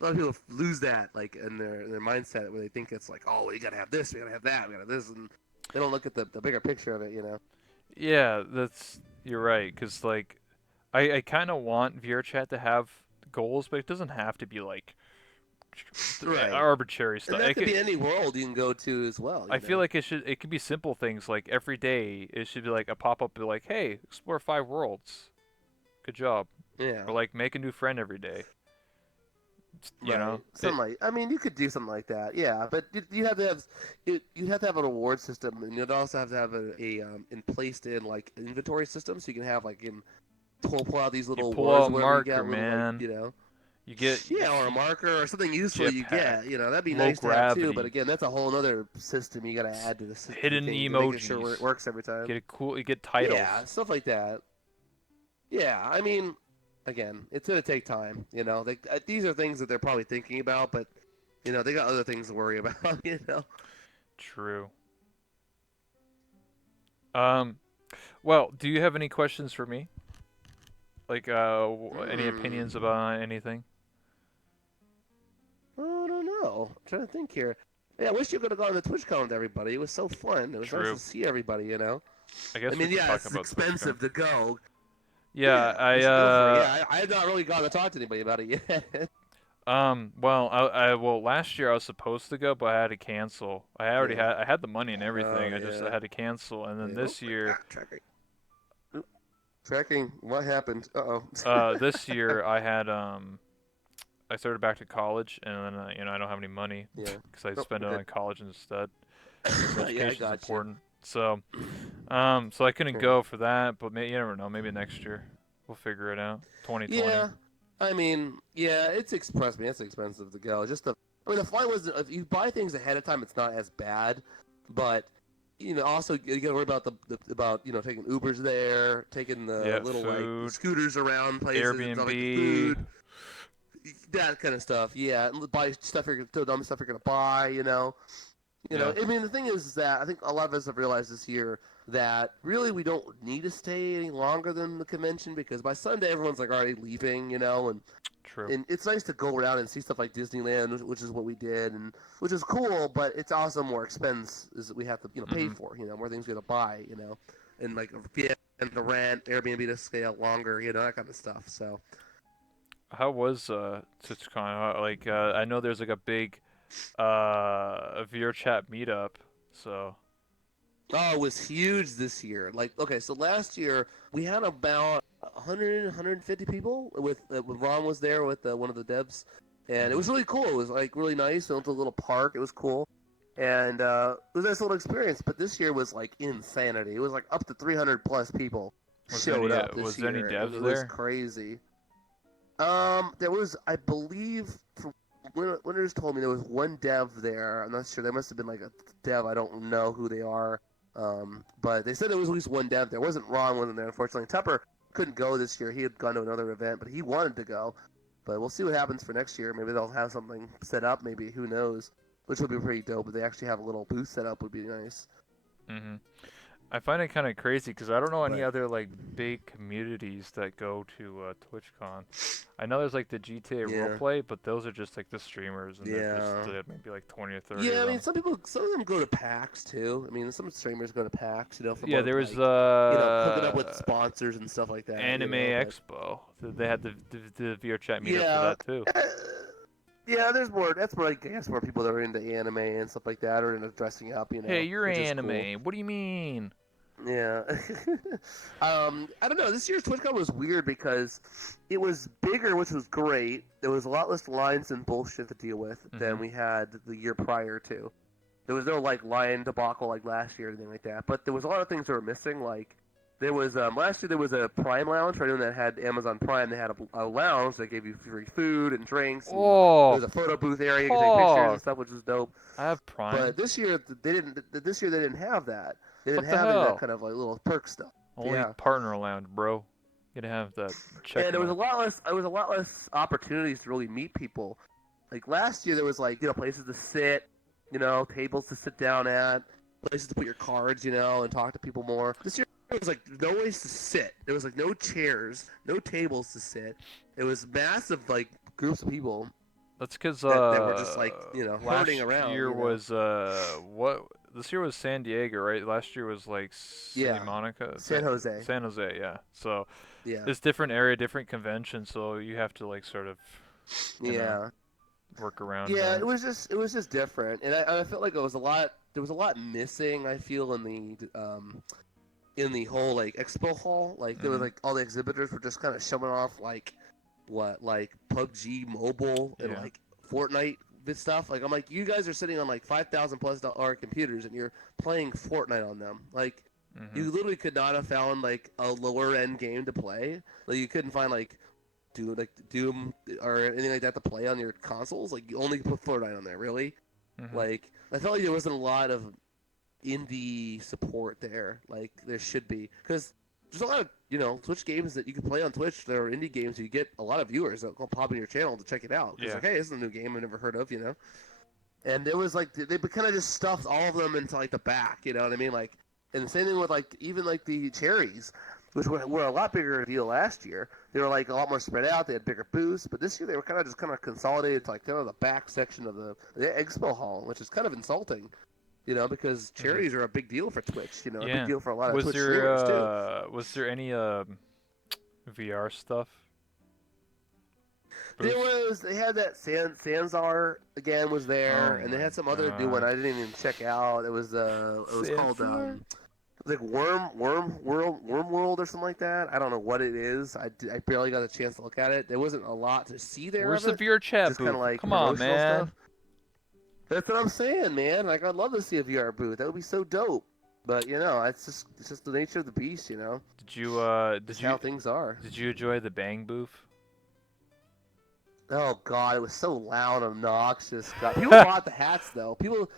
a lot of people lose that like in their mindset where they think it's like, oh, we gotta have this, we gotta have that, we gotta have this, and they don't look at the bigger picture of it. Yeah, you're right. Cause like, I kind of want VRChat to have goals, but it doesn't have to be like Right. arbitrary And stuff. that could be any world you can go to as well. I feel like it could be simple things like every day it should be like a pop up like, hey, explore 5 worlds. Good job. Yeah. Or like make a new friend every day. You Right. know? It I mean, you could do something like that. Yeah, but you have to have you have to have an award system, and you'd also have to have a in placed in like inventory system, so you can have like pull out these you little pull awards out or a whatever you marker, get, little like man. You get yeah, or a marker or something useful you jetpack, get. That'd be low nice to have too. But gravity, again, that's a whole other system you got to add to the hidden thing to make it sure it emojis. works every time. Get a cool you get Yeah, titles. stuff like that. Yeah, I mean, again, it's gonna take time. These are things that they're probably thinking about, but they got other things to worry about. True. Um well, do you have any questions for me? Like any Hmm. opinions about anything? I don't know. I'm trying to think here. Yeah, I wish you could have gone to TwitchCon with everybody. It was so fun. It was nice to True. see everybody. I I guess we mean, could yeah, talk it's about TwitchCon. expensive to go. Yeah, Yeah, we should go for it. Yeah, I have not really gotten to talk to anybody about it yet. well, well, last year I was supposed to go, but I had to cancel. Yeah. I had the money and Oh everything. I yeah. had to cancel, and then Yeah. Oh, this year, tracking. Oop, tracking. What happened? Uh oh. this year I started back to college, and then I don't have any money Yeah. because I Oh, spend we're it good. on college instead because Yeah, I education's got you. important. So I couldn't Yeah. go for that, but you never know. Maybe next year we'll figure it out. 2020. Yeah. I mean, yeah, it's express me. It's expensive to go. I mean, the flight was. If you buy things ahead of time, it's not as bad, but also you got to worry about about taking Ubers there, taking the Yeah, little like food, scooters around places and stuff like the Airbnb. food, that kind of stuff. Yeah, and buy stuff dumb stuff you're gonna buy. Yeah. I mean, the thing is that I think a lot of us have realized this year that really we don't need to stay any longer than the convention because by Sunday everyone's like already leaving, True. and it's nice to go around and see stuff like Disneyland, which is what we did, and which is cool, but it's also more expenses that we have to pay Mhm. for, more things we have to buy, and like yeah, and the rent, Airbnb to stay out longer, that kind of stuff. So How was TwitchCon? I know there's like a big VR chat meetup. So oh, it was huge this year. Like, okay, so last year we had about 150 people when Ron was there with one of the devs, and it mhm. was really cool. It was like really nice. We went to a little park. It was cool, and it was a nice little experience. But this year was like insanity. It was like up to 300 plus people showed up this Was there any year, and devs it was there? crazy. There was, I believe, from Winners told me there was one dev there. I'm not sure. There must have been like a dev. I don't know who they are. But they said there was at least one dev. There wasn't Ron wasn't there, unfortunately. Tupper couldn't go this year. He had gone to another event, but he wanted to go. But we'll see what happens for next year. Maybe they'll have something set up. Maybe who knows? Which would be pretty dope. If they actually have a little booth set up, would be nice. Mhm. I find it kind of crazy because I don't know any But other like big communities that go to TwitchCon. I know there's like the GTA yeah, roleplay, but those are just like the streamers, and they're just yeah. maybe like 20 or 30 Yeah, of I mean, them. some of them go to PAX too. I mean, some streamers go to PAX, for Yeah, more there was like, hooking up with sponsors and stuff like that, Anime But Expo. They had the VR chat meetup for yeah, that too. uh, yeah, there's more. That's more, I guess, more people that are into anime and stuff like that, or into dressing up, Hey, you're which is cool. anime. What do you mean? Yeah. I don't know. This year's TwitchCon was weird because it was bigger, which was great. There was a lot less lines and bullshit to deal with than Mhm. we had the year prior to. There was no like lion debacle like last year or anything like that. But there was a lot of things that were missing. Like There was last year there was a Prime lounge for anyone that had Amazon Prime. They had a lounge that gave you free food and drinks, and there Oh, was a photo booth area you could take pictures and fuck. stuff, which was dope. I have Prime. But this year they didn't. This year they didn't have that. They didn't What the have any of that hell? kind of like little perk stuff. Only Yeah, partner lounge, bro. You gotta have that check and there was a mark. lot less. There was a lot less opportunities to really meet people. Like last year, there was like places to sit, tables to sit down at, places to put your cards, and talk to people more. This year there was like no ways to sit. There was like no chairs, no tables to sit. It was massive like groups of people That's because that were just like herding last around. year was what this year was San Diego, right? Last year was like Santa Yeah, Monica, San Jose. San Jose, yeah. So Yeah, it's different area, different convention, so you have to like sort of, you know, yeah, work around yeah. that. It was just different, and I felt like it was a lot. There was a lot missing. I feel in the whole like expo hall, like there was Mhm. like all the exhibitors were just kind of showing off like PUBG Mobile and Yeah. like Fortnite this stuff. Like I'm like, you guys are sitting on like $5,000+ computers and you're playing Fortnite on them. Like Mhm. you literally could not have found like a lower end game to play. Like you couldn't find like Doom or anything like that to play on your consoles. Like you only put Fortnite on there. Really? Mhm. Like I felt like there wasn't a lot of indie support there, like there should be, because there's a lot of Twitch games that you can play on Twitch. There are indie games. You get a lot of viewers that will pop in your channel to check it out because Yeah. like, hey, this is a new game I've never heard of, And it was like they kind of just stuffed all of them into like the back, you know what I mean? Like, and the same thing with like even like the cherries, which were a lot bigger deal last year. They were like a lot more spread out. They had bigger booths, but this year they were kind of consolidated to like kind of the back section of the expo hall, which is kind of insulting. Because Mhm. charities are a big deal for Twitch. A big Yeah. deal for a lot of Twitch streamers too. Was there any VR stuff There booth? was they had that Sanzar again was there, Oh and they my had some other new one god. I didn't even check out. It was called Sansar? it was like Worm World or something like that. I don't know what it is. I barely got a chance to look at it. There wasn't a lot to see there Where's of the it. VR chat Just kind of booth? like Come on, promotional man. stuff. That's what I'm saying, man. Like I'd love to see a VR booth. That would be so dope. But it's just the nature of the beast. Did you uh Just did how you things are. did you enjoy the Bang booth? Oh God, it was so loud, obnoxious. God, people bought the hats though. People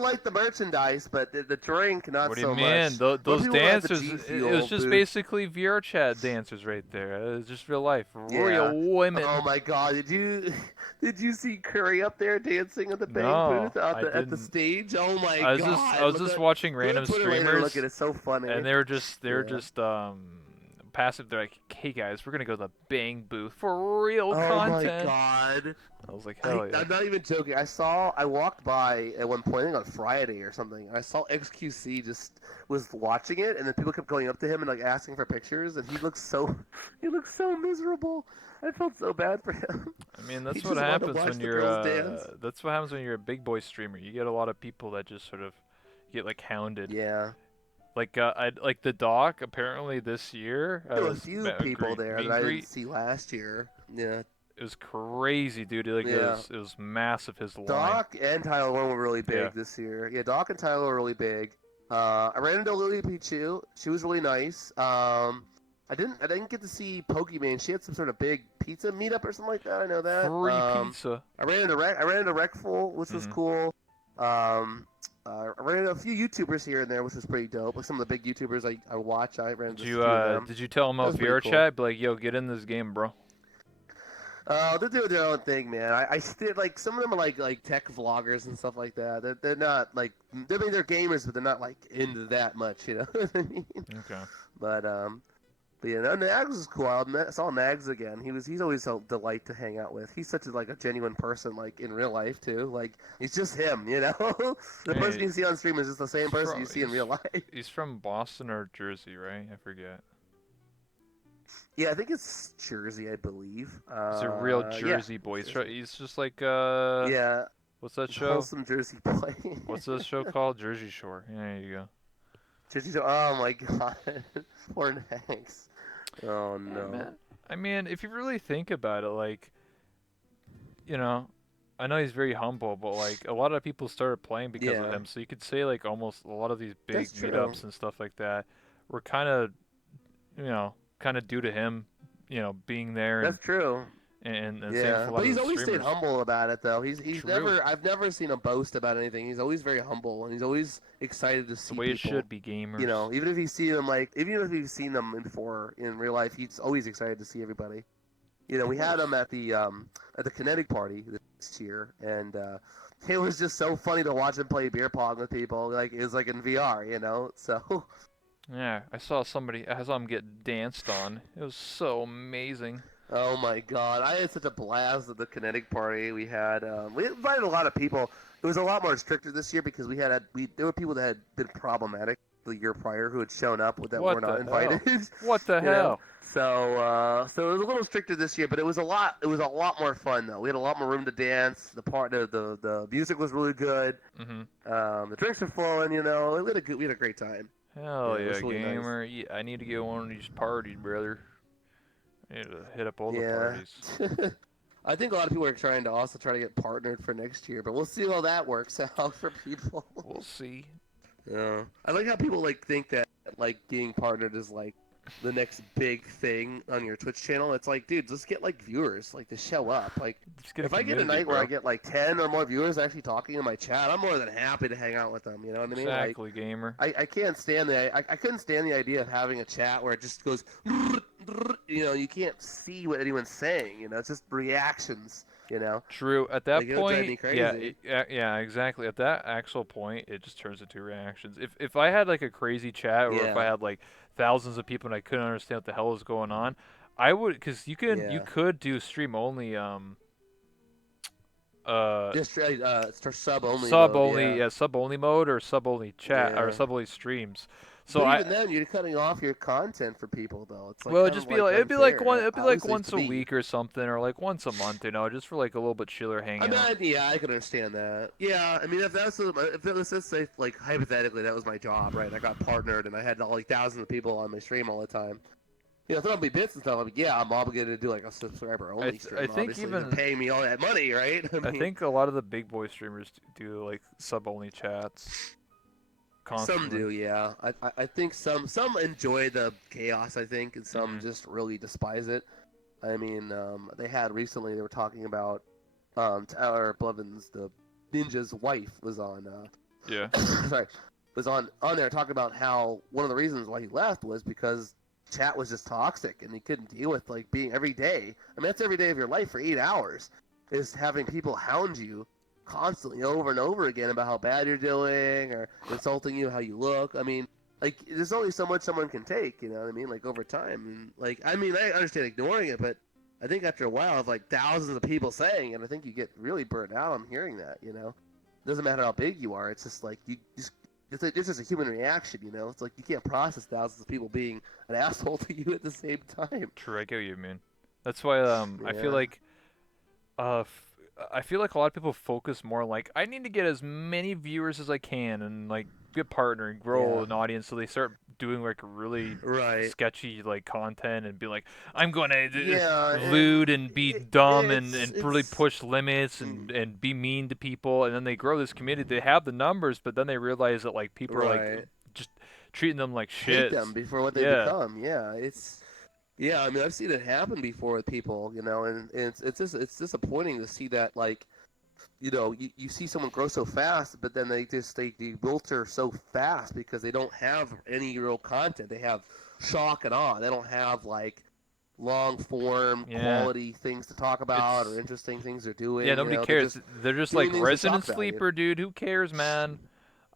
like the merchandise, but the drink not What do you so much. mean? More Those people were at the dancers, G it was Fuel just booth. basically VR chat dancers right there. It was just real life. Yeah. Real Oh women. my God, did you did you see Curry up there dancing at the Bang No, booth at I the didn't. stage? Oh my I God, was just watching go to random Twitter later and look at streamers it. It's so and funny. they were Yeah. just passive. They're like, "Hey guys, we're gonna go to the Bang booth for real Oh my content." God. I was like, I, "Hell yeah!" I'm not even joking. I walked by at one point, I think on Friday or something. I saw XQC just was watching it, and then people kept going up to him and like asking for pictures, and he looked so miserable. I felt so bad for him. I mean, He that's what just wanted to happens watch when the you're girls dance. that's what happens when you're a big boy streamer. You get a lot of people that just sort of get like hounded. Yeah, I like the doc. Apparently this year, there were a few people there meet that and I didn't greet. see last year. Yeah, It was crazy, dude. Like yeah. it was massive. His line. Doc and Tyler one were really Yeah. big this year. Yeah, Doc and Tyler were really big. I ran into Lily Pichu. She was really nice. I didn't get to see Pokemon. She had some sort of big pizza meetup or something like that. I know that. Free pizza. I ran into Recful, which was Hmm. cool. I ran into a few YouTubers here and there, which was pretty dope. Like some of the big YouTubers I watch. I ran into a few of them. Did you tell him That about was pretty VR cool. chat? Be like, yo, get in this game, bro. They're doing their own thing, man. I still like some of them are like tech vloggers and stuff like that. They're not like they're gamers, but they're not like into that much, you know what I mean? Okay. But but yeah, no, Nags was cool. I saw Nags again. He's always a delight to hang out with. He's such a genuine person, like in real life too. Like he's just him, you know. The person Hey, you see on stream is just the same person you see in he's real life. he's from Boston or Jersey, right? I forget. Yeah, I think it's Jersey, I believe. He's a real Yeah, Jersey boy. Jersey. He's just like Yeah, what's that show? wholesome Jersey boy. What's this show called? Jersey Shore. Yeah, there you go. Jersey. Oh my God, poor Nags. Oh Yeah, no. man. I mean, if you really think about it, like, you know, I know he's very humble, but like a lot of people started playing because of Yeah, him. So you could say like almost a lot of these big that's true. meetups and stuff like that were kind of kind of due to him, being there That's true. and same with Yeah, a lot but of he's the always stayed streamers. humble about it, though. He's True. never I've never seen him boast about anything. He's always very humble, and he's always excited to It's the see way it people. should be, gamers. Even if you see them even if you've seen them before in real life, he's always excited to see everybody. Of We had him course. at the Kinetic party this year, and it was just so funny to watch him play beer pong with people. Like it was like in VR, So Yeah, I saw him get danced on. It was so amazing. oh my god, I had such a blast at the Kinetic party. We invited a lot of people. It was a lot more stricter this year because there were people that had been problematic the year prior who had shown up that were What not the invited. hell? What the you know. hell? So it was a little stricter this year, but it was a lot more fun though. We had a lot more room to dance. The music was really good. Mhm. The drinks were flowing. We had a great time. Hell It yeah, was really nice. gamer. Yeah, I need to get one of these parties, brother. I need to hit up all the Yeah. parties. I think a lot of people are trying to get partnered for next year, but we'll see how that works out for people. We'll see. Yeah. I like how people think that getting partnered is the next big thing on your Twitch channel. It's like, dude, just get viewers to show up. Just get a If I get a community, night where I bro. get 10 or more viewers actually talking in my chat, I'm more than happy to hang out with them. You know what I mean? Exactly, gamer. I can't stand I couldn't stand the idea of having a chat where it just goes you can't see what anyone's saying, it's just reactions. True. At that It would drive point, me yeah, crazy. yeah, exactly. At that actual point, it just turns into reactions. If I had like a crazy chat, or if I Yeah. had like thousands of people and I couldn't understand what the hell was going on, I would, because you Yeah. could do stream only uh Just it's for sub only sub mode, only, yeah. yeah, sub only mode, or sub only chat, or Yeah. sub only streams. So But I even then you're cutting off your content for people though. It's Well, kind of it'd unfair, be at like least once to a me. week or something, or like once a month, just for like a little bit chiller I mean, hangout. yeah, I can understand that. Yeah, I mean, if it was just say hypothetically that was my job, right? I got partnered and I had thousands of people on my stream all the time. Throwing me bits and stuff. Yeah, I'm obligated to do a subscriber only I stream. think Obviously, they're even paying me all that money, right? I I mean, think a lot of the big boy streamers do like sub only chats some constantly. do, yeah. I think some enjoy the chaos. I think, and some Hmm. just really despise it. I mean, they had recently. They were talking about Tyler Blevins, the ninja's wife, was on. Yeah. Sorry, was on there talking about how one of the reasons why he left was because chat was just toxic and he couldn't deal with being every day. I mean, that's every day of your life for 8 hours is having people hound you constantly over and over again about how bad you're doing or insulting you, how you look. I mean, there's only so much someone can take, you know what I mean? Over time. And, I mean, I understand ignoring it, but I think after a while of thousands of people saying it, I think you get really burnt out on hearing that. It doesn't matter how big you are. It's just you just it's just a human reaction. It's you can't process thousands of people being an asshole to you at the same time. True, I get what you mean. That's why Yeah. I feel like a lot of people focus more on, like, I need to get as many viewers as I can and like be a partner and grow Yeah. an audience, so they start doing like really Right. sketchy like content and be like, I'm going to Yeah, and lewd and be dumb it's and really it's push limits mm, and be mean to people, and then they grow this community. They have the numbers, but then they realize that like people are like right. just treating them like Hate shit. them before what they Yeah. become. Yeah. I mean, I've seen it happen before with people, and it's disappointing to see that you see someone grow so fast, but then they wilter so fast because they don't have any real content. They have shock and awe. They don't have long form Yeah. quality things to talk about or It's interesting things they're Yeah, doing. nobody They're cares. just They're just doing like things for resident shock value. sleeper, dude. Who cares, man?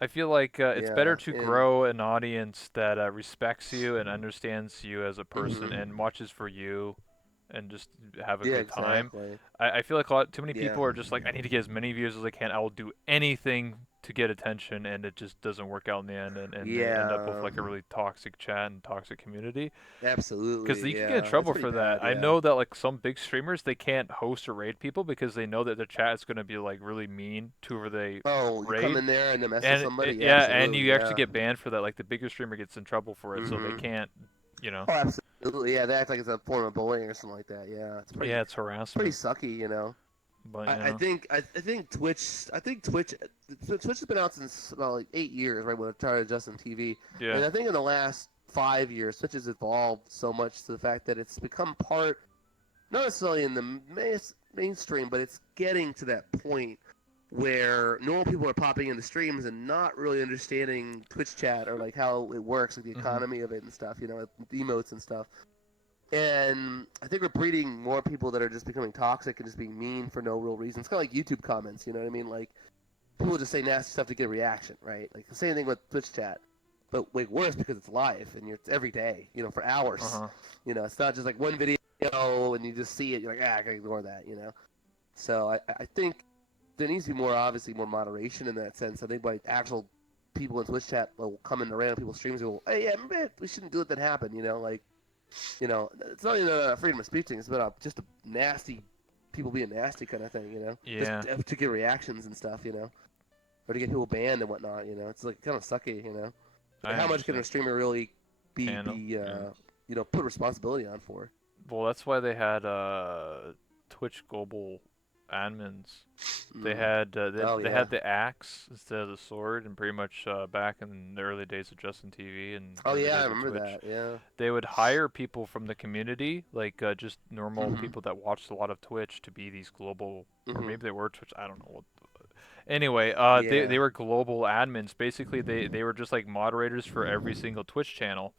I feel like it's better Yeah, to and grow an audience that respects you and understands you as a person mhm. and watches for you and just have a Yeah, good time. exactly. I feel like too many Yeah, people are just like, I need to get as many views as I can. I will do anything to get attention, and it just doesn't work out in the end, and they end up with yeah, like a really toxic chat and toxic community. Because absolutely. you can get in Yeah, it's trouble pretty for that. bad. I Yeah. know that like some big streamers, they can't host or raid people because they know that their chat is going to be like really mean to whoever they Oh, you come raid, in there and then mess with somebody. Yeah, yeah, and absolutely. you actually Yeah. get banned for that. Like the bigger streamer gets in trouble for it, so they Mhm. can't, you know. Oh, absolutely. Yeah, they act like it's a form of bullying or something like that. Yeah, it's Yeah, it's pretty harassment, sucky. but I think Twitch has been out since about 8 years, right? When it started Justin TV, yeah, and I think in the last 5 years, Twitch has evolved so much to the fact that it's become part, not necessarily in the mainstream, but it's getting to that point where normal people are popping into streams and not really understanding Twitch chat or like how it works, like the Mm-hmm. economy of it and stuff, you know, with emotes and stuff. And I think we're breeding more people that are just becoming toxic and just being mean for no real reason. It's kind of like YouTube comments, you know what I mean? Like, people just say nasty stuff to get a reaction, right? Like the same thing with Twitch chat, but like worse because it's live and it's every day, you know, for hours. Uh-huh. You know, it's not just like one video and you just see it, you're like, I can ignore that, you know. So I think there needs to be more, obviously, more moderation in that sense. I think by actual people in Twitch chat will come into random people's streams and go, hey, yeah, maybe we shouldn't do let that happen, you know, like, you know, it's not even a freedom of speech thing. It's about just a nasty, people being nasty kind of thing, you know, just Yeah, to get reactions and stuff, you know, or to get people banned and whatnot, you know. It's like kind of sucky, you know. I Like, how much can a understand. streamer really Handle. Yeah. you know, put responsibility on for? Well, that's why they had Twitch global admins. They Mm. had Oh they yeah. had the axe instead of the sword, and pretty much back in the early days of Justin TV and Oh early yeah, I days of remember Twitch, that. Yeah. they would hire people from the community, like just normal Mhm. people that watched a lot of Twitch, to be these global, or Mhm. maybe they were Twitch. I don't know what. Anyway, they Yeah. were global admins. Basically, they were just like moderators for every single Twitch channel.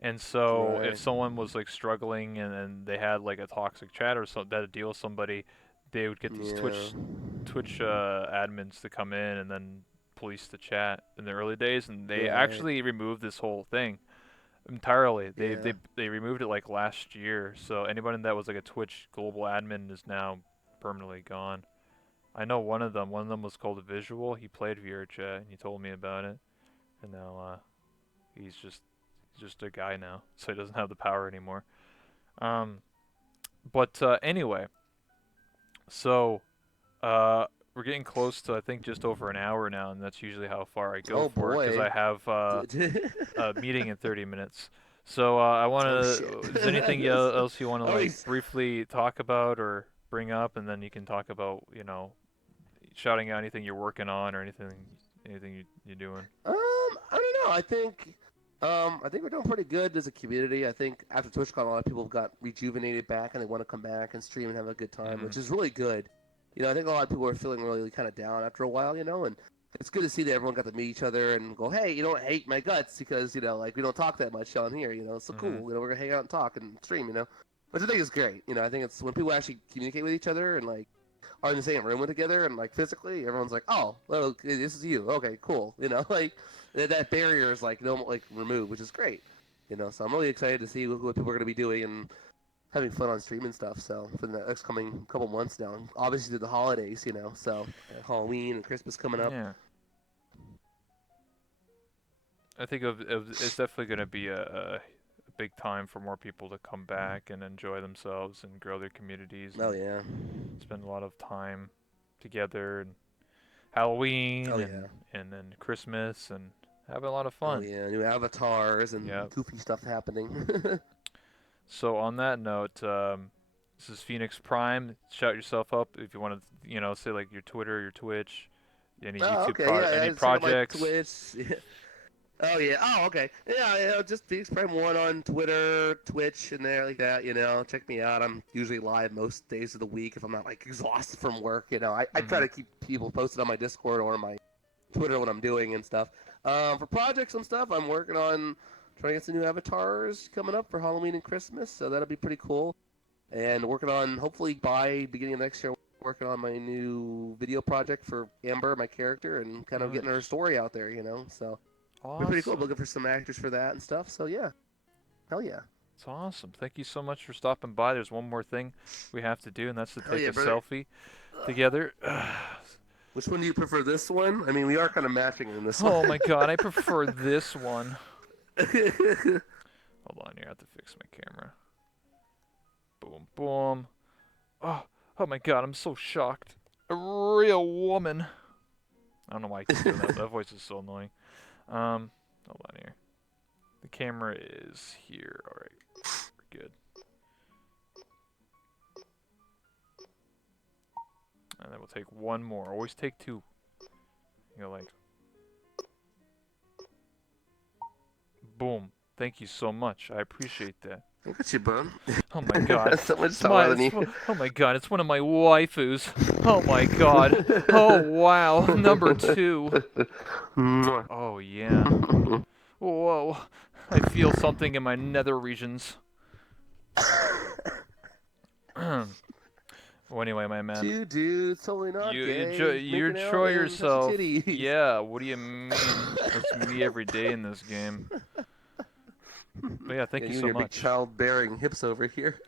And so if Right. someone was like struggling and they had like a toxic chat or so that to deal with somebody, they would get these Yeah. Twitch admins to come in and then police the chat in the early days, and they Right. actually removed this whole thing entirely. Yeah. They removed it like last year. So anybody that was like a Twitch global admin is now permanently gone. I know one of them was called Visual. He played VR chat and he told me about it. And now he's just a guy now, so he doesn't have the power anymore. Um, but anyway, so we're getting close to I think just over an hour now, and that's usually how far I go Oh for it because boy. I have a meeting in 30 minutes. So I want Oh shit. to. Is there anything That's else you want to like always. briefly talk about or bring up, and then you can talk about shouting out anything you're working on or anything you're doing. I don't know. I think we're doing pretty good as a community. I think after TwitchCon, a lot of people have got rejuvenated back and they want to come back and stream and have a good time, Mm. which is really good. You know, I think a lot of people are feeling really kind of down after a while, you know, and it's good to see that everyone got to meet each other and go, hey, you don't hate my guts because, you know, like we don't talk that much on here, you know, it's so Mm-hmm. cool. You know, we're going to hang out and talk and stream, you know, which I think is great. You know, I think it's when people actually communicate with each other and like are in the same room together and like physically, everyone's like, oh, well, this is you. Okay, cool. You know, like that barrier is like no like removed, which is great. You know, so I'm really excited to see what people are going to be doing and having fun on stream and stuff. So for the next coming couple months now, obviously through the holidays, you know, so Halloween and Christmas coming up. Yeah. I think it's definitely going to be a big time for more people to come back and enjoy themselves and grow their communities Oh and yeah, spend a lot of time together and Halloween oh yeah, and then Christmas and having a lot of oh fun. yeah. New avatars Yeah. and goofy stuff happening. So on that note, this is Phoenix Prime. Shout yourself up if you want to, say like your Twitter, your Twitch, Oh, okay, yeah, any yeah. Check out my projects. Twitch. Oh yeah. Oh okay. Yeah, you know, just Phoenixprime1 on Twitter, Twitch, and there like that. You know, check me out. I'm usually live most days of the week if I'm not like exhausted from work. You know, I try Mm-hmm. to keep people posted on my Discord or my Twitter what I'm doing and stuff. For projects and stuff, I'm working on trying to get some new avatars coming up for Halloween and Christmas, so that'll be pretty cool. And working on hopefully by beginning of next year, working on my new video project for Amber, my character, and kind of getting her Nice. story out there. You know, so be pretty cool. Awesome. Looking for some actors for that and stuff. So yeah, hell yeah, It's awesome. Thank you so much for stopping by. There's one more thing we have to do, and that's to hell take yeah, a brother. selfie together. Which one do you prefer? This one? I mean, we are kind of matching in this one. Oh my god, I prefer this one. Hold on here, I have to fix my camera. Boom, boom. Oh, oh my god, I'm so shocked. A real woman. I don't know why I keep doing that. That voice is so annoying. Hold on here. The camera is here. Alright, we're good. And then we'll take one more. Always take two. You know, like, boom. Thank you so much. I appreciate that. I got you, bud. Oh my god. So much It's taller my than you. oh my god, it's one of my waifus. Oh my god. Oh wow, number 2. Mwah. Oh yeah. Whoa. I feel something in my nether regions. Well, anyway, my man, Two dudes, totally not you gay, you making out enjoy and touching yourself. titties. Yeah, what do you mean? That's me every day in this game. But yeah, thank Yeah, you you and so your big much. childbearing hips over here.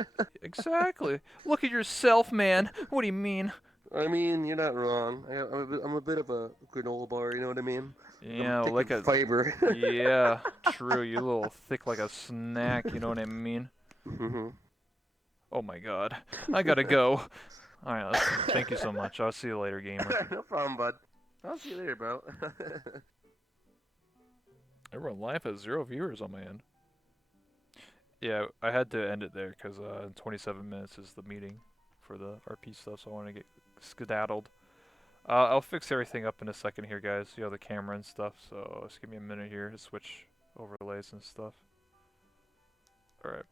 Exactly. Look at yourself, man. What do you mean? I mean, you're not wrong. I'm a bit of a granola bar, you know what I mean? I'm Yeah, thick in like a fiber. yeah, true. You little thick like a snack. You know what I mean? Mhm. Oh my god, I gotta go. All right, thank you so much. I'll see you later, gamer. No problem, bud. I'll see you later, bro. Everyone live has 0 viewers on my end. Yeah, I had to end it there because in 27 minutes is the meeting for the RP stuff, so I want to get skedaddled. I'll fix everything up in a second here, guys. You know, the camera and stuff, so just give me a minute here to switch overlays and stuff. Alright.